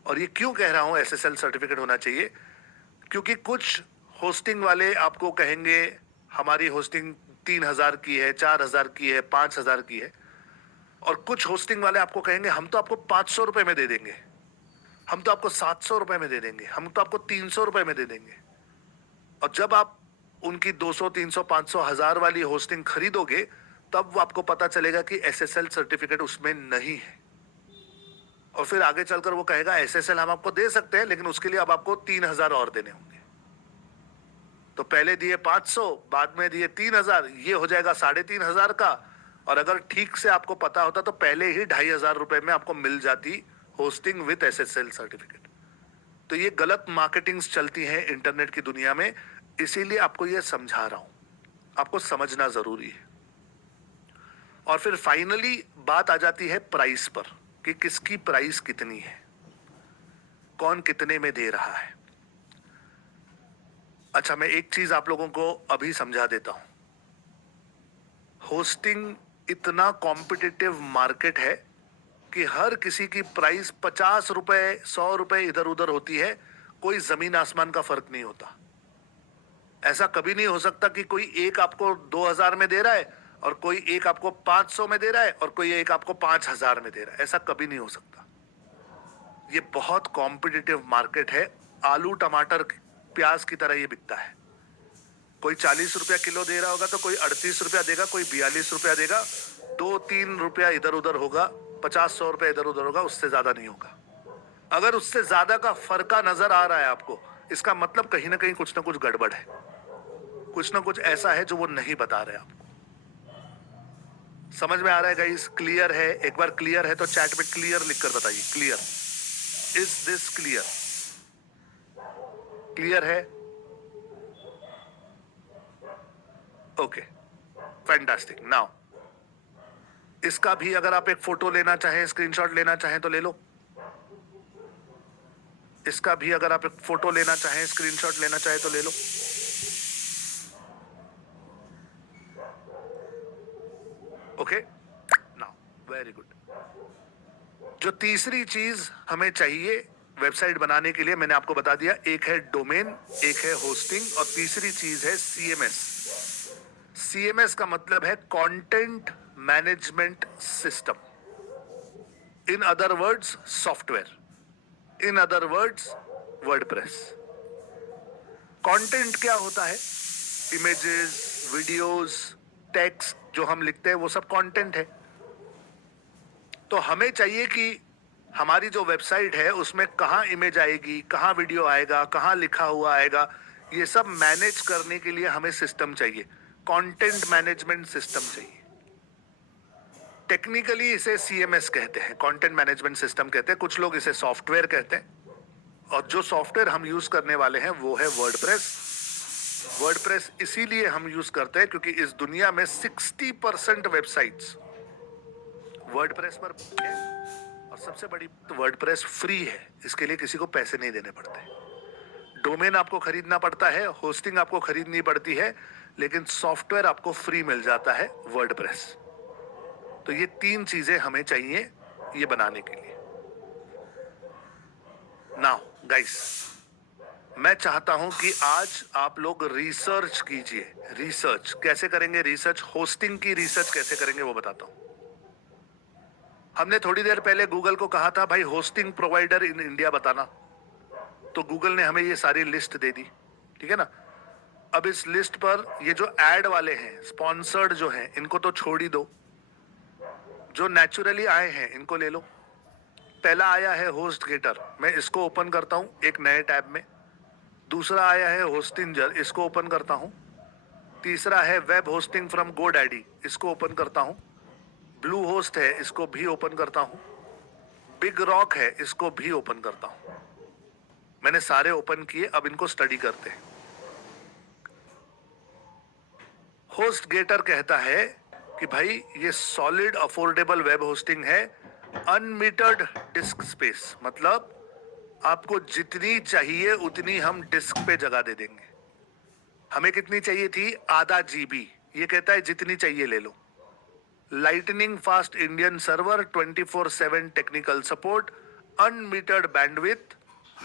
और ये क्यों कह रहा हूं SSL सर्टिफिकेट होना चाहिए? क्योंकि कुछ होस्टिंग वाले आपको कहेंगे हमारी होस्टिंग 3,000 की है, 4,000 की है, 5,000 की है। और कुछ होस्टिंग वाले आपको कहेंगे हम तो आपको 500 रुपए में दे देंगे, हम तो आपको 700 रुपए में दे देंगे, हम तो आपको 300 रुपए में दे देंगे। और जब आप उनकी 200, 300, 500, 1000 वाली होस्टिंग खरीदोगे, तब वो आपको पता चलेगा कि SSL सर्टिफिकेट उसमें नहीं है। और फिर आगे चलकर वो कहेगा SSL हम आपको दे सकते हैं, लेकिन उसके लिए अब आपको 3,000 और देने होंगे। तो पहले दिए 500, बाद में दिए 3,000, ये हो जाएगा 3,500 का। और अगर ठीक से आपको पता होता तो पहले ही 2,500 रुपए में आपको मिल जाती होस्टिंग विद SSL सर्टिफिकेट। तो ये गलत मार्केटिंग्स चलती हैं इंटरनेट की दुनिया में, इसीलिए आपको ये समझा रहा हूं, आपको समझना जरूरी है। और फिर फाइनली बात आ जाती है प्राइस पर, कि किसकी प्राइस कितनी है, कौन कितने में दे रहा है। अच्छा, मैं एक चीज आप लोगों को अभी समझा देता हूं। होस्टिंग इतना कॉम्पिटिटिव मार्केट है कि हर किसी की प्राइस 50 रुपए, 100 रुपए इधर उधर होती है, कोई जमीन आसमान का फर्क नहीं होता। ऐसा कभी नहीं हो सकता कि कोई एक आपको 2,000 में दे रहा है और कोई एक आपको 500 में दे रहा है और कोई एक आपको 5,000 में दे रहा है। ऐसा कभी नहीं हो सकता। ये बहुत कॉम्पिटिटिव मार्केट है। आलू, टमाटर, प्याज की तरह ये बिकता है। कोई 40 रुपया किलो दे रहा होगा तो कोई 38 रुपया देगा, कोई 42 रुपया देगा, 2-3 रुपया इधर उधर होगा, 50-100 रुपया इधर उधर होगा, उससे ज्यादा नहीं होगा। अगर उससे ज्यादा का फर्का नजर आ रहा है आपको, इसका मतलब कहीं ना कहीं कुछ ना कुछ गड़बड़ है, कुछ ना कुछ ऐसा है जो वो नहीं बता रहे आपको। समझ में आ रहा है गाइस? क्लियर है? एक बार क्लियर है तो चैट में क्लियर लिखकर बताइए, clear. Is this clear? Clear है? Okay, fantastic. नाउ इसका भी अगर आप एक फोटो लेना चाहें, स्क्रीनशॉट लेना चाहें तो ले लो। इसका भी अगर आप एक फोटो लेना चाहें, स्क्रीनशॉट लेना चाहें तो ले लो। Okay, now very good. जो तीसरी चीज हमें चाहिए वेबसाइट बनाने के लिए, मैंने आपको बता दिया, एक है डोमेन, एक है होस्टिंग, और तीसरी चीज है CMS। CMS का मतलब है content management system, in other words software, in other words WordPress. Content क्या होता है? इमेजेस, वीडियोस, टेक्स्ट, जो हम लिखते हैं वो सब कंटेंट है। तो हमें चाहिए कि हमारी जो वेबसाइट है उसमें कहाँ इमेज आएगी, कहाँ वीडियो आएगा, कहाँ लिखा हुआ आएगा, ये सब मैनेज करने के लिए हमें सिस्टम चाहिए, कंटेंट मैनेजमेंट सिस्टम चाहिए। टेक्निकली इसे CMS कहते हैं, कंटेंट मैनेजमेंट सिस्टम कहते हैं, कुछ लोग इसे सॉफ्टवेयर कहते हैं। और जो सॉफ्टवेयर हम यूज करने वाले हैं वो है वर्डप्रेस। वर्डप्रेस इसीलिए हम यूज करते हैं क्योंकि इस दुनिया में 60% वेबसाइट्स वर्डप्रेस पर है। और सबसे बड़ी वर्डप्रेस फ्री है, इसके लिए किसी को पैसे नहीं देने पड़ते। डोमेन आपको खरीदना पड़ता है, होस्टिंग आपको खरीदनी पड़ती है, लेकिन सॉफ्टवेयर आपको फ्री मिल जाता है वर्डप्रेस। तो ये 3 चीजें हमें चाहिए ये बनाने के लिए। नाउ गाइस, मैं चाहता हूं कि आज आप लोग रिसर्च कीजिए। रिसर्च कैसे करेंगे? रिसर्च होस्टिंग की रिसर्च कैसे करेंगे वो बताता हूं। हमने थोड़ी देर पहले गूगल को कहा था भाई होस्टिंग प्रोवाइडर इन इंडिया बताना, तो गूगल ने हमें ये सारी लिस्ट दे दी, ठीक है ना। अब इस लिस्ट पर ये जो एड वाले हैं, स्पॉन्सर्ड जो हैं, इनको तो छोड़ ही दो। जो नेचुरली आए हैं इनको ले लो। पहला आया है होस्ट गेटर, मैं इसको ओपन करता हूं एक नए टैब में। दूसरा आया है होस्टिंजर, इसको ओपन करता हूं। तीसरा है वेब होस्टिंग फ्रॉम गोडैडी, इसको ओपन करता हूं। ब्लू होस्ट है, इसको भी ओपन करता हूं। बिग रॉक है, इसको भी ओपन करता हूं। मैंने सारे ओपन किए, अब इनको स्टडी करते हैं। होस्ट गेटर कहता है कि भाई ये सॉलिड अफोर्डेबल वेब होस्टिंग है, अनमीटर्ड डिस्क स्पेस, मतलब आपको जितनी चाहिए उतनी हम डिस्क पे जगह दे देंगे। हमें कितनी चाहिए थी? आधा GB। ये कहता है जितनी चाहिए ले लो। Lightning fast Indian server, 24/7 technical support, unmetered bandwidth,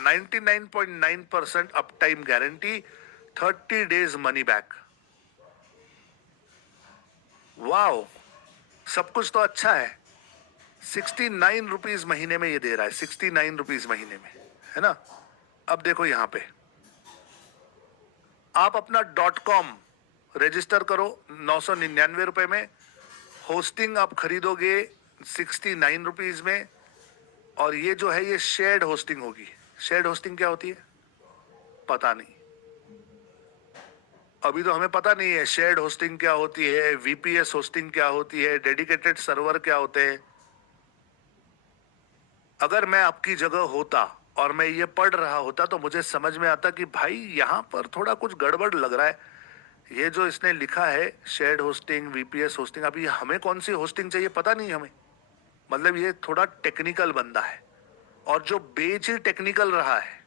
99.9% uptime guarantee, 30 days money back. Wow, सब कुछ तो अच्छा है। 69 रुपीज महीने में ये दे रहा है, 69 रुपीज महीने में, है ना। अब देखो यहां पे आप अपना .com रजिस्टर करो 999 रुपए में। होस्टिंग आप खरीदोगे 69 रुपीज में। और ये जो है ये शेयर्ड होस्टिंग होगी। शेयर्ड होस्टिंग क्या होती है पता नहीं, अभी तो हमें पता नहीं है शेयर्ड होस्टिंग क्या होती है, VPS होस्टिंग क्या होती है, डेडिकेटेड सर्वर क्या होते हैं। अगर मैं आपकी जगह होता और मैं ये पढ़ रहा होता तो मुझे समझ में आता कि भाई यहां पर थोड़ा कुछ गड़बड़ लग रहा है। ये जो इसने लिखा है शेयर्ड होस्टिंग, VPS होस्टिंग, अभी हमें कौन सी होस्टिंग चाहिए पता नहीं हमें। मतलब ये थोड़ा टेक्निकल बंदा है, और जो बेच ही टेक्निकल रहा है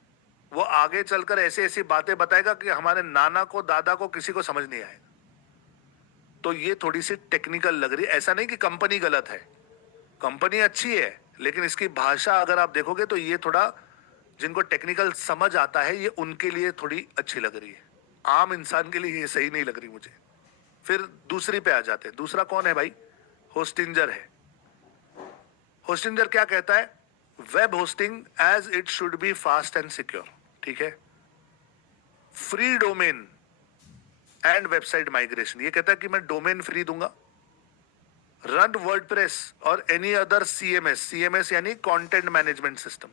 वो आगे चलकर ऐसी ऐसी बातें बताएगा कि हमारे नाना को, दादा को, किसी को समझ नहीं आएगा। तो ये थोड़ी सी टेक्निकल लग रही है। ऐसा नहीं कि कंपनी गलत है, कंपनी अच्छी है, लेकिन इसकी भाषा अगर आप देखोगे तो ये थोड़ा, जिनको टेक्निकल समझ आता है ये उनके लिए थोड़ी अच्छी लग रही है, आम इंसान के लिए ये सही नहीं लग रही मुझे। फिर दूसरी पे आ जाते हैं। दूसरा कौन है भाई? होस्टिंजर है। होस्टिंजर क्या कहता है? Web hosting as it should be fast and secure, ठीक है। Free domain and website migration, ये कहता है कि मैं डोमेन फ्री दूंगा। रन वर्डप्रेस और एनी अदर CMS यानी content management system,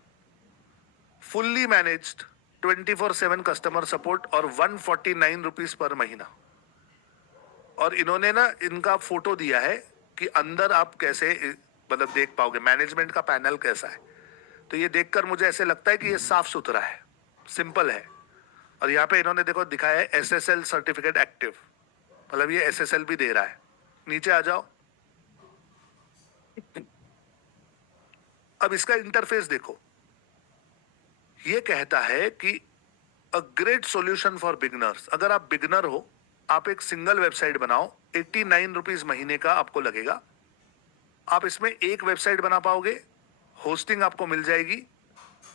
fully managed, 24/7 customer support और 149 रुपीज पर महीना। और इन्होंने ना इनका फोटो दिया है कि अंदर आप कैसे मतलब देख पाओगे मैनेजमेंट का पैनल कैसा है। तो ये देखकर मुझे ऐसे लगता है कि ये साफ सुथरा है, सिंपल है। और यहाँ पे इन्होंने देखो दिखाया है SSL सर्टिफिकेट एक्टिव, मतलब ये SSL भी दे रहा है। नीचे आ जाओ, अब इसका इंटरफेस देखो। ये कहता है कि a great solution for beginners. अगर आप बिगनर हो, आप एक सिंगल वेबसाइट बनाओ, 89 रुपीज महीने का आपको लगेगा। आप इसमें एक वेबसाइट बना पाओगे, होस्टिंग आपको मिल जाएगी,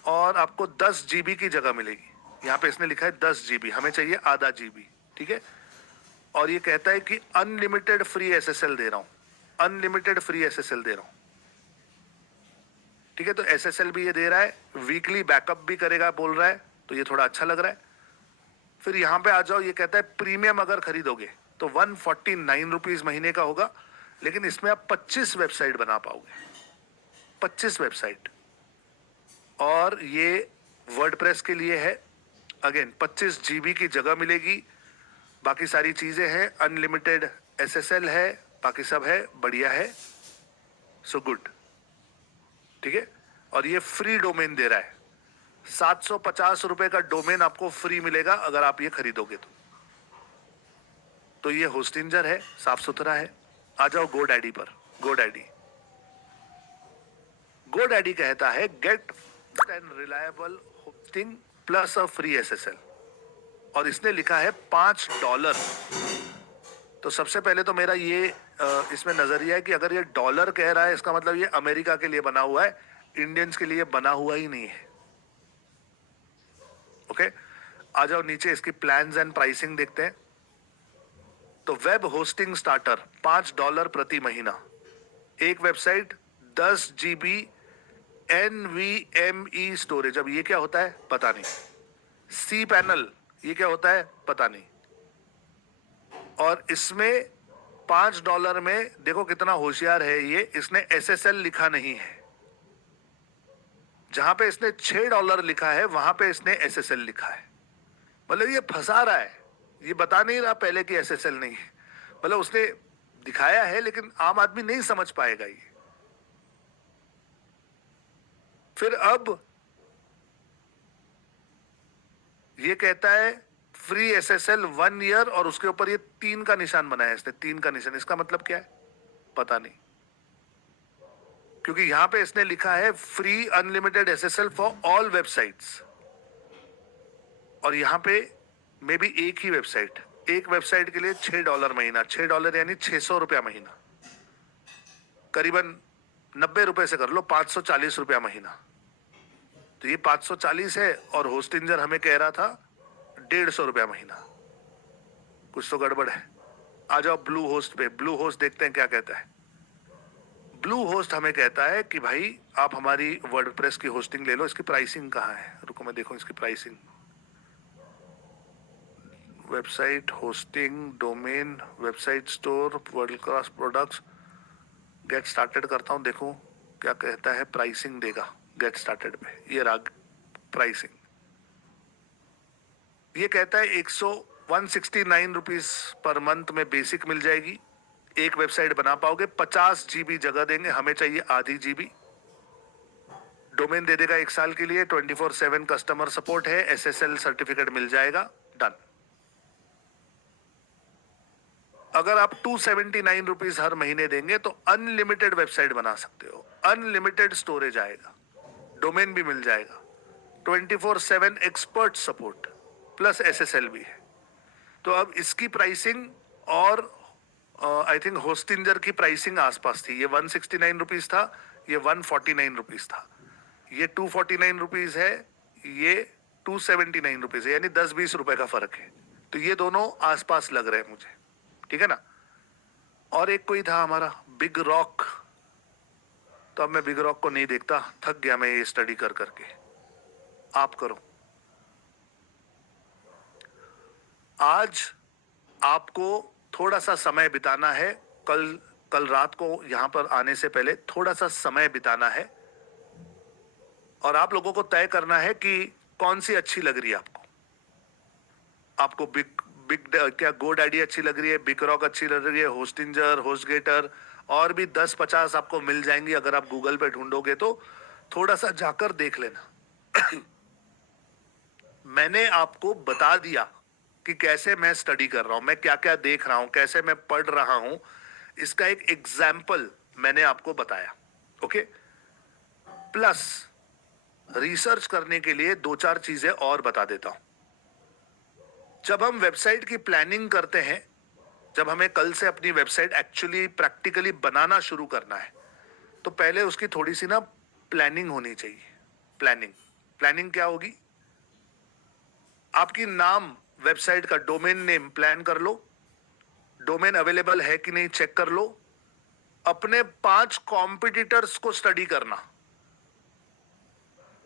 और आपको 10 GB की जगह मिलेगी। यहाँ पे इसने लिखा है 10 GB, हमें चाहिए आधा GB, ठीक है। और ये कहता है कि अनलिमिटेड फ्री SSL दे रहा हूं, अनलिमिटेड फ्री SSL दे रहा हूं, ठीक है। तो SSL भी ये दे रहा है, वीकली बैकअप भी करेगा बोल रहा है, तो ये थोड़ा अच्छा लग रहा है। फिर यहां पे आ जाओ, ये कहता है प्रीमियम अगर खरीदोगे तो 149 रुपीज महीने का होगा, लेकिन इसमें आप 25 वेबसाइट बना पाओगे, 25 वेबसाइट। और ये वर्डप्रेस के लिए है। अगेन 25 GB की जगह मिलेगी, बाकी सारी चीजें हैं, अनलिमिटेड SSL है, बाकी सब है, बढ़िया है, सो गुड, ठीक है। और ये फ्री डोमेन दे रहा है, 750 रुपए का डोमेन आपको फ्री मिलेगा अगर आप ये खरीदोगे तो ये होस्टिंजर है, साफ सुथरा है। आ जाओ GoDaddy पर। GoDaddy कहता है get and reliable hosting plus a free SSL, और इसने लिखा है $5। तो सबसे पहले तो मेरा ये इसमें नजरिया है कि अगर ये डॉलर कह रहा है, इसका मतलब ये अमेरिका के लिए बना हुआ है, इंडियंस के लिए बना हुआ ही नहीं है। ओके, आ जाओ नीचे, इसकी प्लान्स एंड प्राइसिंग देखते हैं। तो वेब होस्टिंग स्टार्टर $5 प्रति महीना, एक वेबसाइट, 10 GB NVMe स्टोरेज। अब ये क्या होता है पता नहीं, cPanel ये क्या होता है पता नहीं। और इसमें $5 में देखो कितना होशियार है ये, इसने SSL लिखा नहीं है। जहां पे इसने $6 लिखा है वहां पे इसने SSL लिखा है। मतलब ये फंसा रहा है, ये बता नहीं रहा पहले कि SSL नहीं है। मतलब उसने दिखाया है लेकिन आम आदमी नहीं समझ पाएगा ये। फिर अब ये कहता है फ्री SSL 1 ईयर, और उसके ऊपर ये 3 का निशान बनाया है इसने, 3 का निशान। इसका मतलब क्या है पता नहीं, क्योंकि यहां पे इसने लिखा है free unlimited SSL for all websites, और यहां पे मे बी एक ही वेबसाइट, एक वेबसाइट के लिए $6 महीना, $6 यानी 600 रुपया महीना, करीबन 90 रुपए से कर लो, 540 रुपया महीना। तो ये 540 है, और होस्टिंजर हमें कह रहा था 150 रुपया महीना, कुछ तो गड़बड़ है। आ जाओ ब्लू होस्ट पे, ब्लू होस्ट देखते हैं क्या कहता है। ब्लू होस्ट हमें कहता है कि भाई आप हमारी वर्डप्रेस की होस्टिंग ले लो। इसकी प्राइसिंग कहाँ है, रुको मैं देखूं इसकी pricing. Website hosting, domain, website store, world class products, get started करता हूं, देखूं क्या कहता है। प्राइसिंग देगा गेट स्टार्टेड पे, ये राग प्राइसिंग। ये कहता है 169 रुपीज पर मंथ में बेसिक मिल जाएगी, एक वेबसाइट बना पाओगे, 50 GB जगह देंगे, हमें चाहिए आधी GB। डोमेन दे देगा 1 साल के लिए, 24/7 कस्टमर सपोर्ट है, SSL सर्टिफिकेट मिल जाएगा, डन। अगर आप 279 रुपीज हर महीने देंगे तो अनलिमिटेड वेबसाइट बना सकते हो, अनलिमिटेड स्टोरेज आएगा, डोमेन भी मिल जाएगा, 24/7 एक्सपर्ट सपोर्ट प्लस SSL भी है। तो अब इसकी प्राइसिंग और आई थिंक होस्टिंजर की प्राइसिंग आसपास थी। ये 169 रुपीज था, ये 149 रुपीज था, ये 249 रुपीज है, ये 279 रुपीज है, यानी 10-20 रुपए का फर्क है। तो ये दोनों आसपास लग रहे हैं मुझे, ठीक है ना। और एक कोई था हमारा बिग रॉक, तो अब मैं बिग रॉक को नहीं देखता, थक गया मैं ये स्टडी कर करके। आप करो। आज आपको थोड़ा सा समय बिताना है, कल रात को यहां पर आने से पहले थोड़ा सा समय बिताना है, और आप लोगों को तय करना है कि कौन सी अच्छी लग रही है आपको बिग बिग क्या GoDaddy अच्छी लग रही है, बिग रॉक अच्छी लग रही है, होस्टिंजर, होस्टगेटर, और भी 10-50 आपको मिल जाएंगी अगर आप गूगल पे ढूंढोगे तो। थोड़ा सा जाकर देख लेना। मैंने आपको बता दिया कि कैसे मैं स्टडी कर रहा हूं, मैं क्या क्या देख रहा हूं, कैसे मैं पढ़ रहा हूं, इसका एक एग्जाम्पल मैंने आपको बताया। ओके, प्लस रिसर्च करने के लिए 2-4 चीजें और बता देता हूं। जब हम वेबसाइट की प्लानिंग करते हैं, जब हमें कल से अपनी वेबसाइट एक्चुअली प्रैक्टिकली बनाना शुरू करना है, तो पहले उसकी थोड़ी सी ना प्लानिंग होनी चाहिए। प्लानिंग क्या होगी? आपकी नाम, वेबसाइट का डोमेन नेम प्लान कर लो, डोमेन अवेलेबल है कि नहीं चेक कर लो, अपने 5 कॉम्पिटिटर्स को स्टडी करना,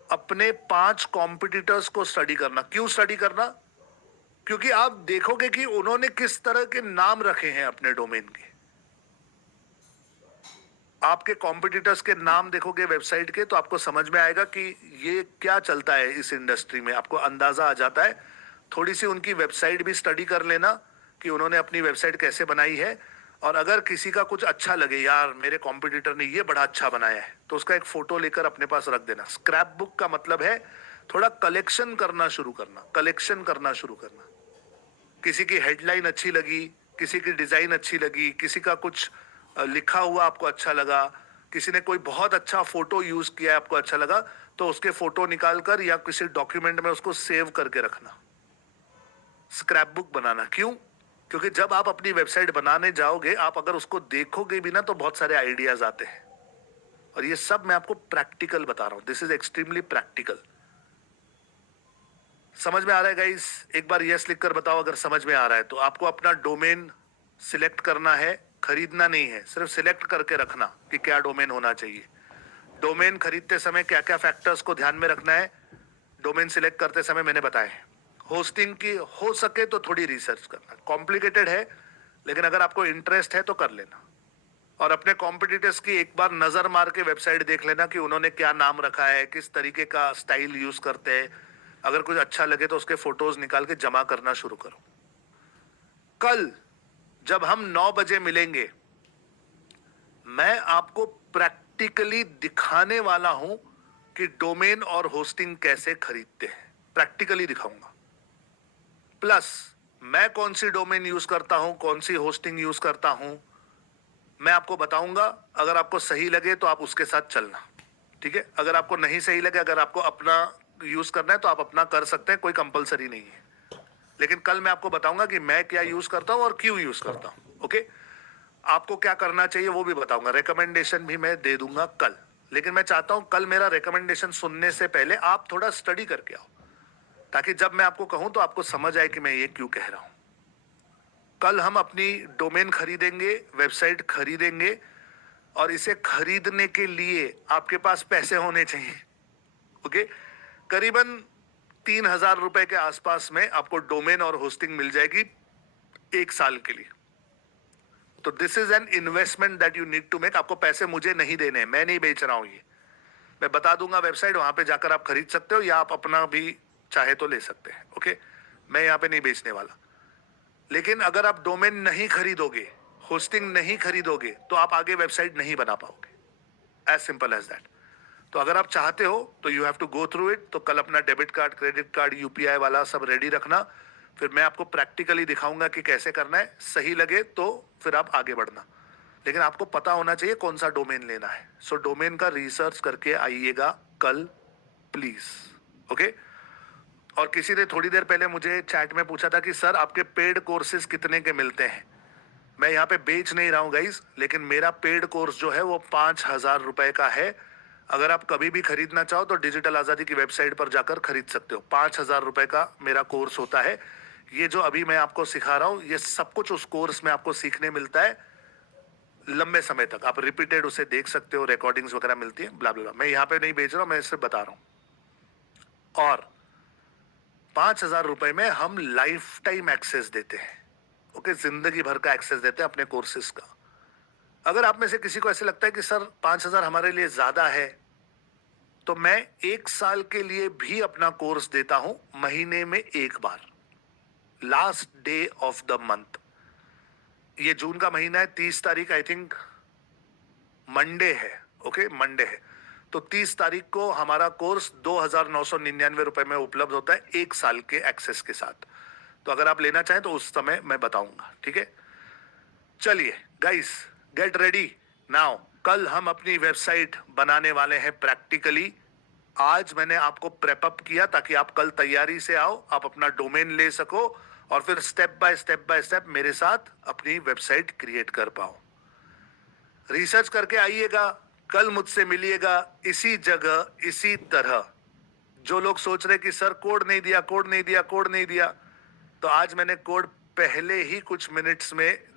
अपने 5 कॉम्पिटिटर्स को स्टडी करना। क्यों स्टडी करना? क्योंकि आप देखोगे कि उन्होंने किस तरह के नाम रखे हैं अपने डोमेन के। आपके कॉम्पिटिटर्स के नाम देखोगे वेबसाइट के तो आपको समझ में आएगा कि ये क्या चलता है इस इंडस्ट्री में, आपको अंदाजा आ जाता है। थोड़ी सी उनकी वेबसाइट भी स्टडी कर लेना कि उन्होंने अपनी वेबसाइट कैसे बनाई है, और अगर किसी का कुछ अच्छा लगे, यार मेरे कॉम्पिटिटर ने ये बड़ा अच्छा बनाया है, तो उसका एक फोटो लेकर अपने पास रख देना। स्क्रैप बुक का मतलब है थोड़ा कलेक्शन करना शुरू करना, कलेक्शन करना शुरू करना। किसी की हेडलाइन अच्छी लगी, किसी की डिजाइन अच्छी लगी, किसी का कुछ लिखा हुआ आपको अच्छा लगा, किसी ने कोई बहुत अच्छा फोटो यूज किया है आपको अच्छा लगा, तो उसके फोटो निकालकर या किसी डॉक्यूमेंट में उसको सेव करके रखना, स्क्रैप बुक बनाना। क्यों? क्योंकि जब आप अपनी वेबसाइट बनाने जाओगे, आप अगर उसको देखोगे भी ना तो बहुत सारे आइडियाज आते हैं, और ये सब मैं आपको प्रैक्टिकल बता रहा हूं। This is extremely practical. समझ में आ रहा है गाइस? एक बार यस लिखकर बताओ अगर समझ में आ रहा है। तो आपको अपना डोमेन सिलेक्ट करना है, खरीदना नहीं है, सिर्फ सिलेक्ट करके रखना कि क्या डोमेन होना चाहिए। डोमेन खरीदते समय क्या क्या फैक्टर्स को ध्यान में रखना है, डोमेन सिलेक्ट करते समय मैंने बताया है। होस्टिंग की हो सके तो थोड़ी रिसर्च करना, कॉम्प्लिकेटेड है, लेकिन अगर आपको इंटरेस्ट है तो कर लेना। और अपने कॉम्पिटिटर्स की एक बार नजर मार के वेबसाइट देख लेना कि उन्होंने क्या नाम रखा है, किस तरीके का स्टाइल यूज करते हैं। अगर कुछ अच्छा लगे तो उसके फोटोज निकाल के जमा करना शुरू करो। कल जब हम 9 बजे मिलेंगे, मैं आपको प्रैक्टिकली दिखाने वाला हूं कि डोमेन और होस्टिंग कैसे खरीदते हैं। प्रैक्टिकली दिखाऊंगा। प्लस मैं कौन सी डोमेन यूज करता हूं, कौन सी होस्टिंग यूज करता हूं, मैं आपको बताऊंगा। अगर आपको सही लगे तो आप उसके साथ चलना, ठीक है? अगर आपको नहीं सही लगे, अगर आपको अपना यूज करना है तो आप अपना कर सकते हैं, कोई कंपलसरी नहीं है। लेकिन कल मैं आपको बताऊंगा कि मैं क्या यूज करता हूं और क्यों यूज करता हूं। ओके? आपको क्या करना चाहिए वो भी बताऊंगा, रिकमेंडेशन भी मैं दे दूंगा कल। लेकिन मैं चाहता हूं कल मेरा रिकमेंडेशन सुनने से पहले आप थोड़ा स्टडी करके आओ, ताकि जब मैं आपको कहूं तो आपको समझ आए कि मैं ये क्यों कह रहा हूं। कल हम अपनी डोमेन खरीदेंगे, वेबसाइट खरीदेंगे, और इसे खरीदने के लिए आपके पास पैसे होने चाहिए। ओके? करीबन 3,000 रुपए के आसपास में आपको डोमेन और होस्टिंग मिल जाएगी 1 साल के लिए। तो this is an investment that you need to make. आपको पैसे मुझे नहीं देने, मैं नहीं बेच रहा हूं ये। मैं बता दूंगा वेबसाइट, वहां पे जाकर आप खरीद सकते हो, या आप अपना भी चाहे तो ले सकते हैं। ओके? मैं यहाँ पे नहीं बेचने वाला। लेकिन अगर आप डोमेन नहीं खरीदोगे, होस्टिंग नहीं खरीदोगे, तो आप आगे वेबसाइट नहीं बना पाओगे। As simple as that. तो अगर आप चाहते हो तो you have to go through it. तो कल अपना debit card, credit card, UPI वाला सब रेडी रखना। फिर मैं आपको प्रैक्टिकली दिखाऊंगा कि कैसे करना है। सही लगे तो फिर आप आगे बढ़ना, लेकिन आपको पता होना चाहिए कौन सा डोमेन लेना है। सो डोमेन का रिसर्च करके आइएगा कल, प्लीज। ओके? और किसी ने थोड़ी देर पहले मुझे चैट में पूछा था कि सर आपके पेड कोर्सेज कितने के मिलते हैं। मैं यहाँ पे बेच नहीं रहा हूँ गाइस, लेकिन मेरा पेड कोर्स जो है वो 5,000 रुपए का है। अगर आप कभी भी खरीदना चाहो तो डिजिटल आजादी की वेबसाइट पर जाकर खरीद सकते हो। 5,000 रुपए का मेरा कोर्स होता है। ये जो अभी मैं आपको सिखा रहा हूँ, ये सब कुछ उस कोर्स में आपको सीखने मिलता है। लंबे समय तक आप रिपीटेड उसे देख सकते हो, रिकॉर्डिंग्स वगैरह मिलती है, ब्ला ब्ला। मैं यहाँ पे नहीं बेच रहा हूँ, मैं सिर्फ बता रहा हूँ। और 5,000 रुपए में हम लाइफ टाइम एक्सेस देते हैं। ओके? जिंदगी भर का एक्सेस देते हैं अपने कोर्सेज का। अगर आप में से किसी को ऐसे लगता है कि सर 5,000 हमारे लिए ज्यादा है, तो मैं 1 साल के लिए भी अपना कोर्स देता हूं, महीने में 1 बार, last day of the month. ये जून का महीना है, 30 तारीख आई थिंक मंडे है। ओके? मंडे है। तो 30 तारीख को हमारा कोर्स 2,999 रुपए में उपलब्ध होता है, 1 साल के एक्सेस के साथ। तो अगर आप लेना चाहें तो उस समय मैं बताऊंगा, ठीक है? चलिए गाइस, गेट रेडी नाउ। कल हम अपनी वेबसाइट बनाने वाले हैं प्रैक्टिकली। आज मैंने आपको प्रेप अप किया ताकि आप कल तैयारी से आओ, आप अपना डोमेन ले सको, और फिर स्टेप बाय स्टेप मेरे साथ अपनी वेबसाइट क्रिएट कर पाओ। रिसर्च करके आइएगा, कल मुझसे मिलिएगा इसी जगह, इसी तरह। जो लोग सोच रहे कि सर कोड नहीं दिया, कोड नहीं दिया, कोड नहीं दिया, तो आज मैंने कोड पहले ही कुछ मिनट्स में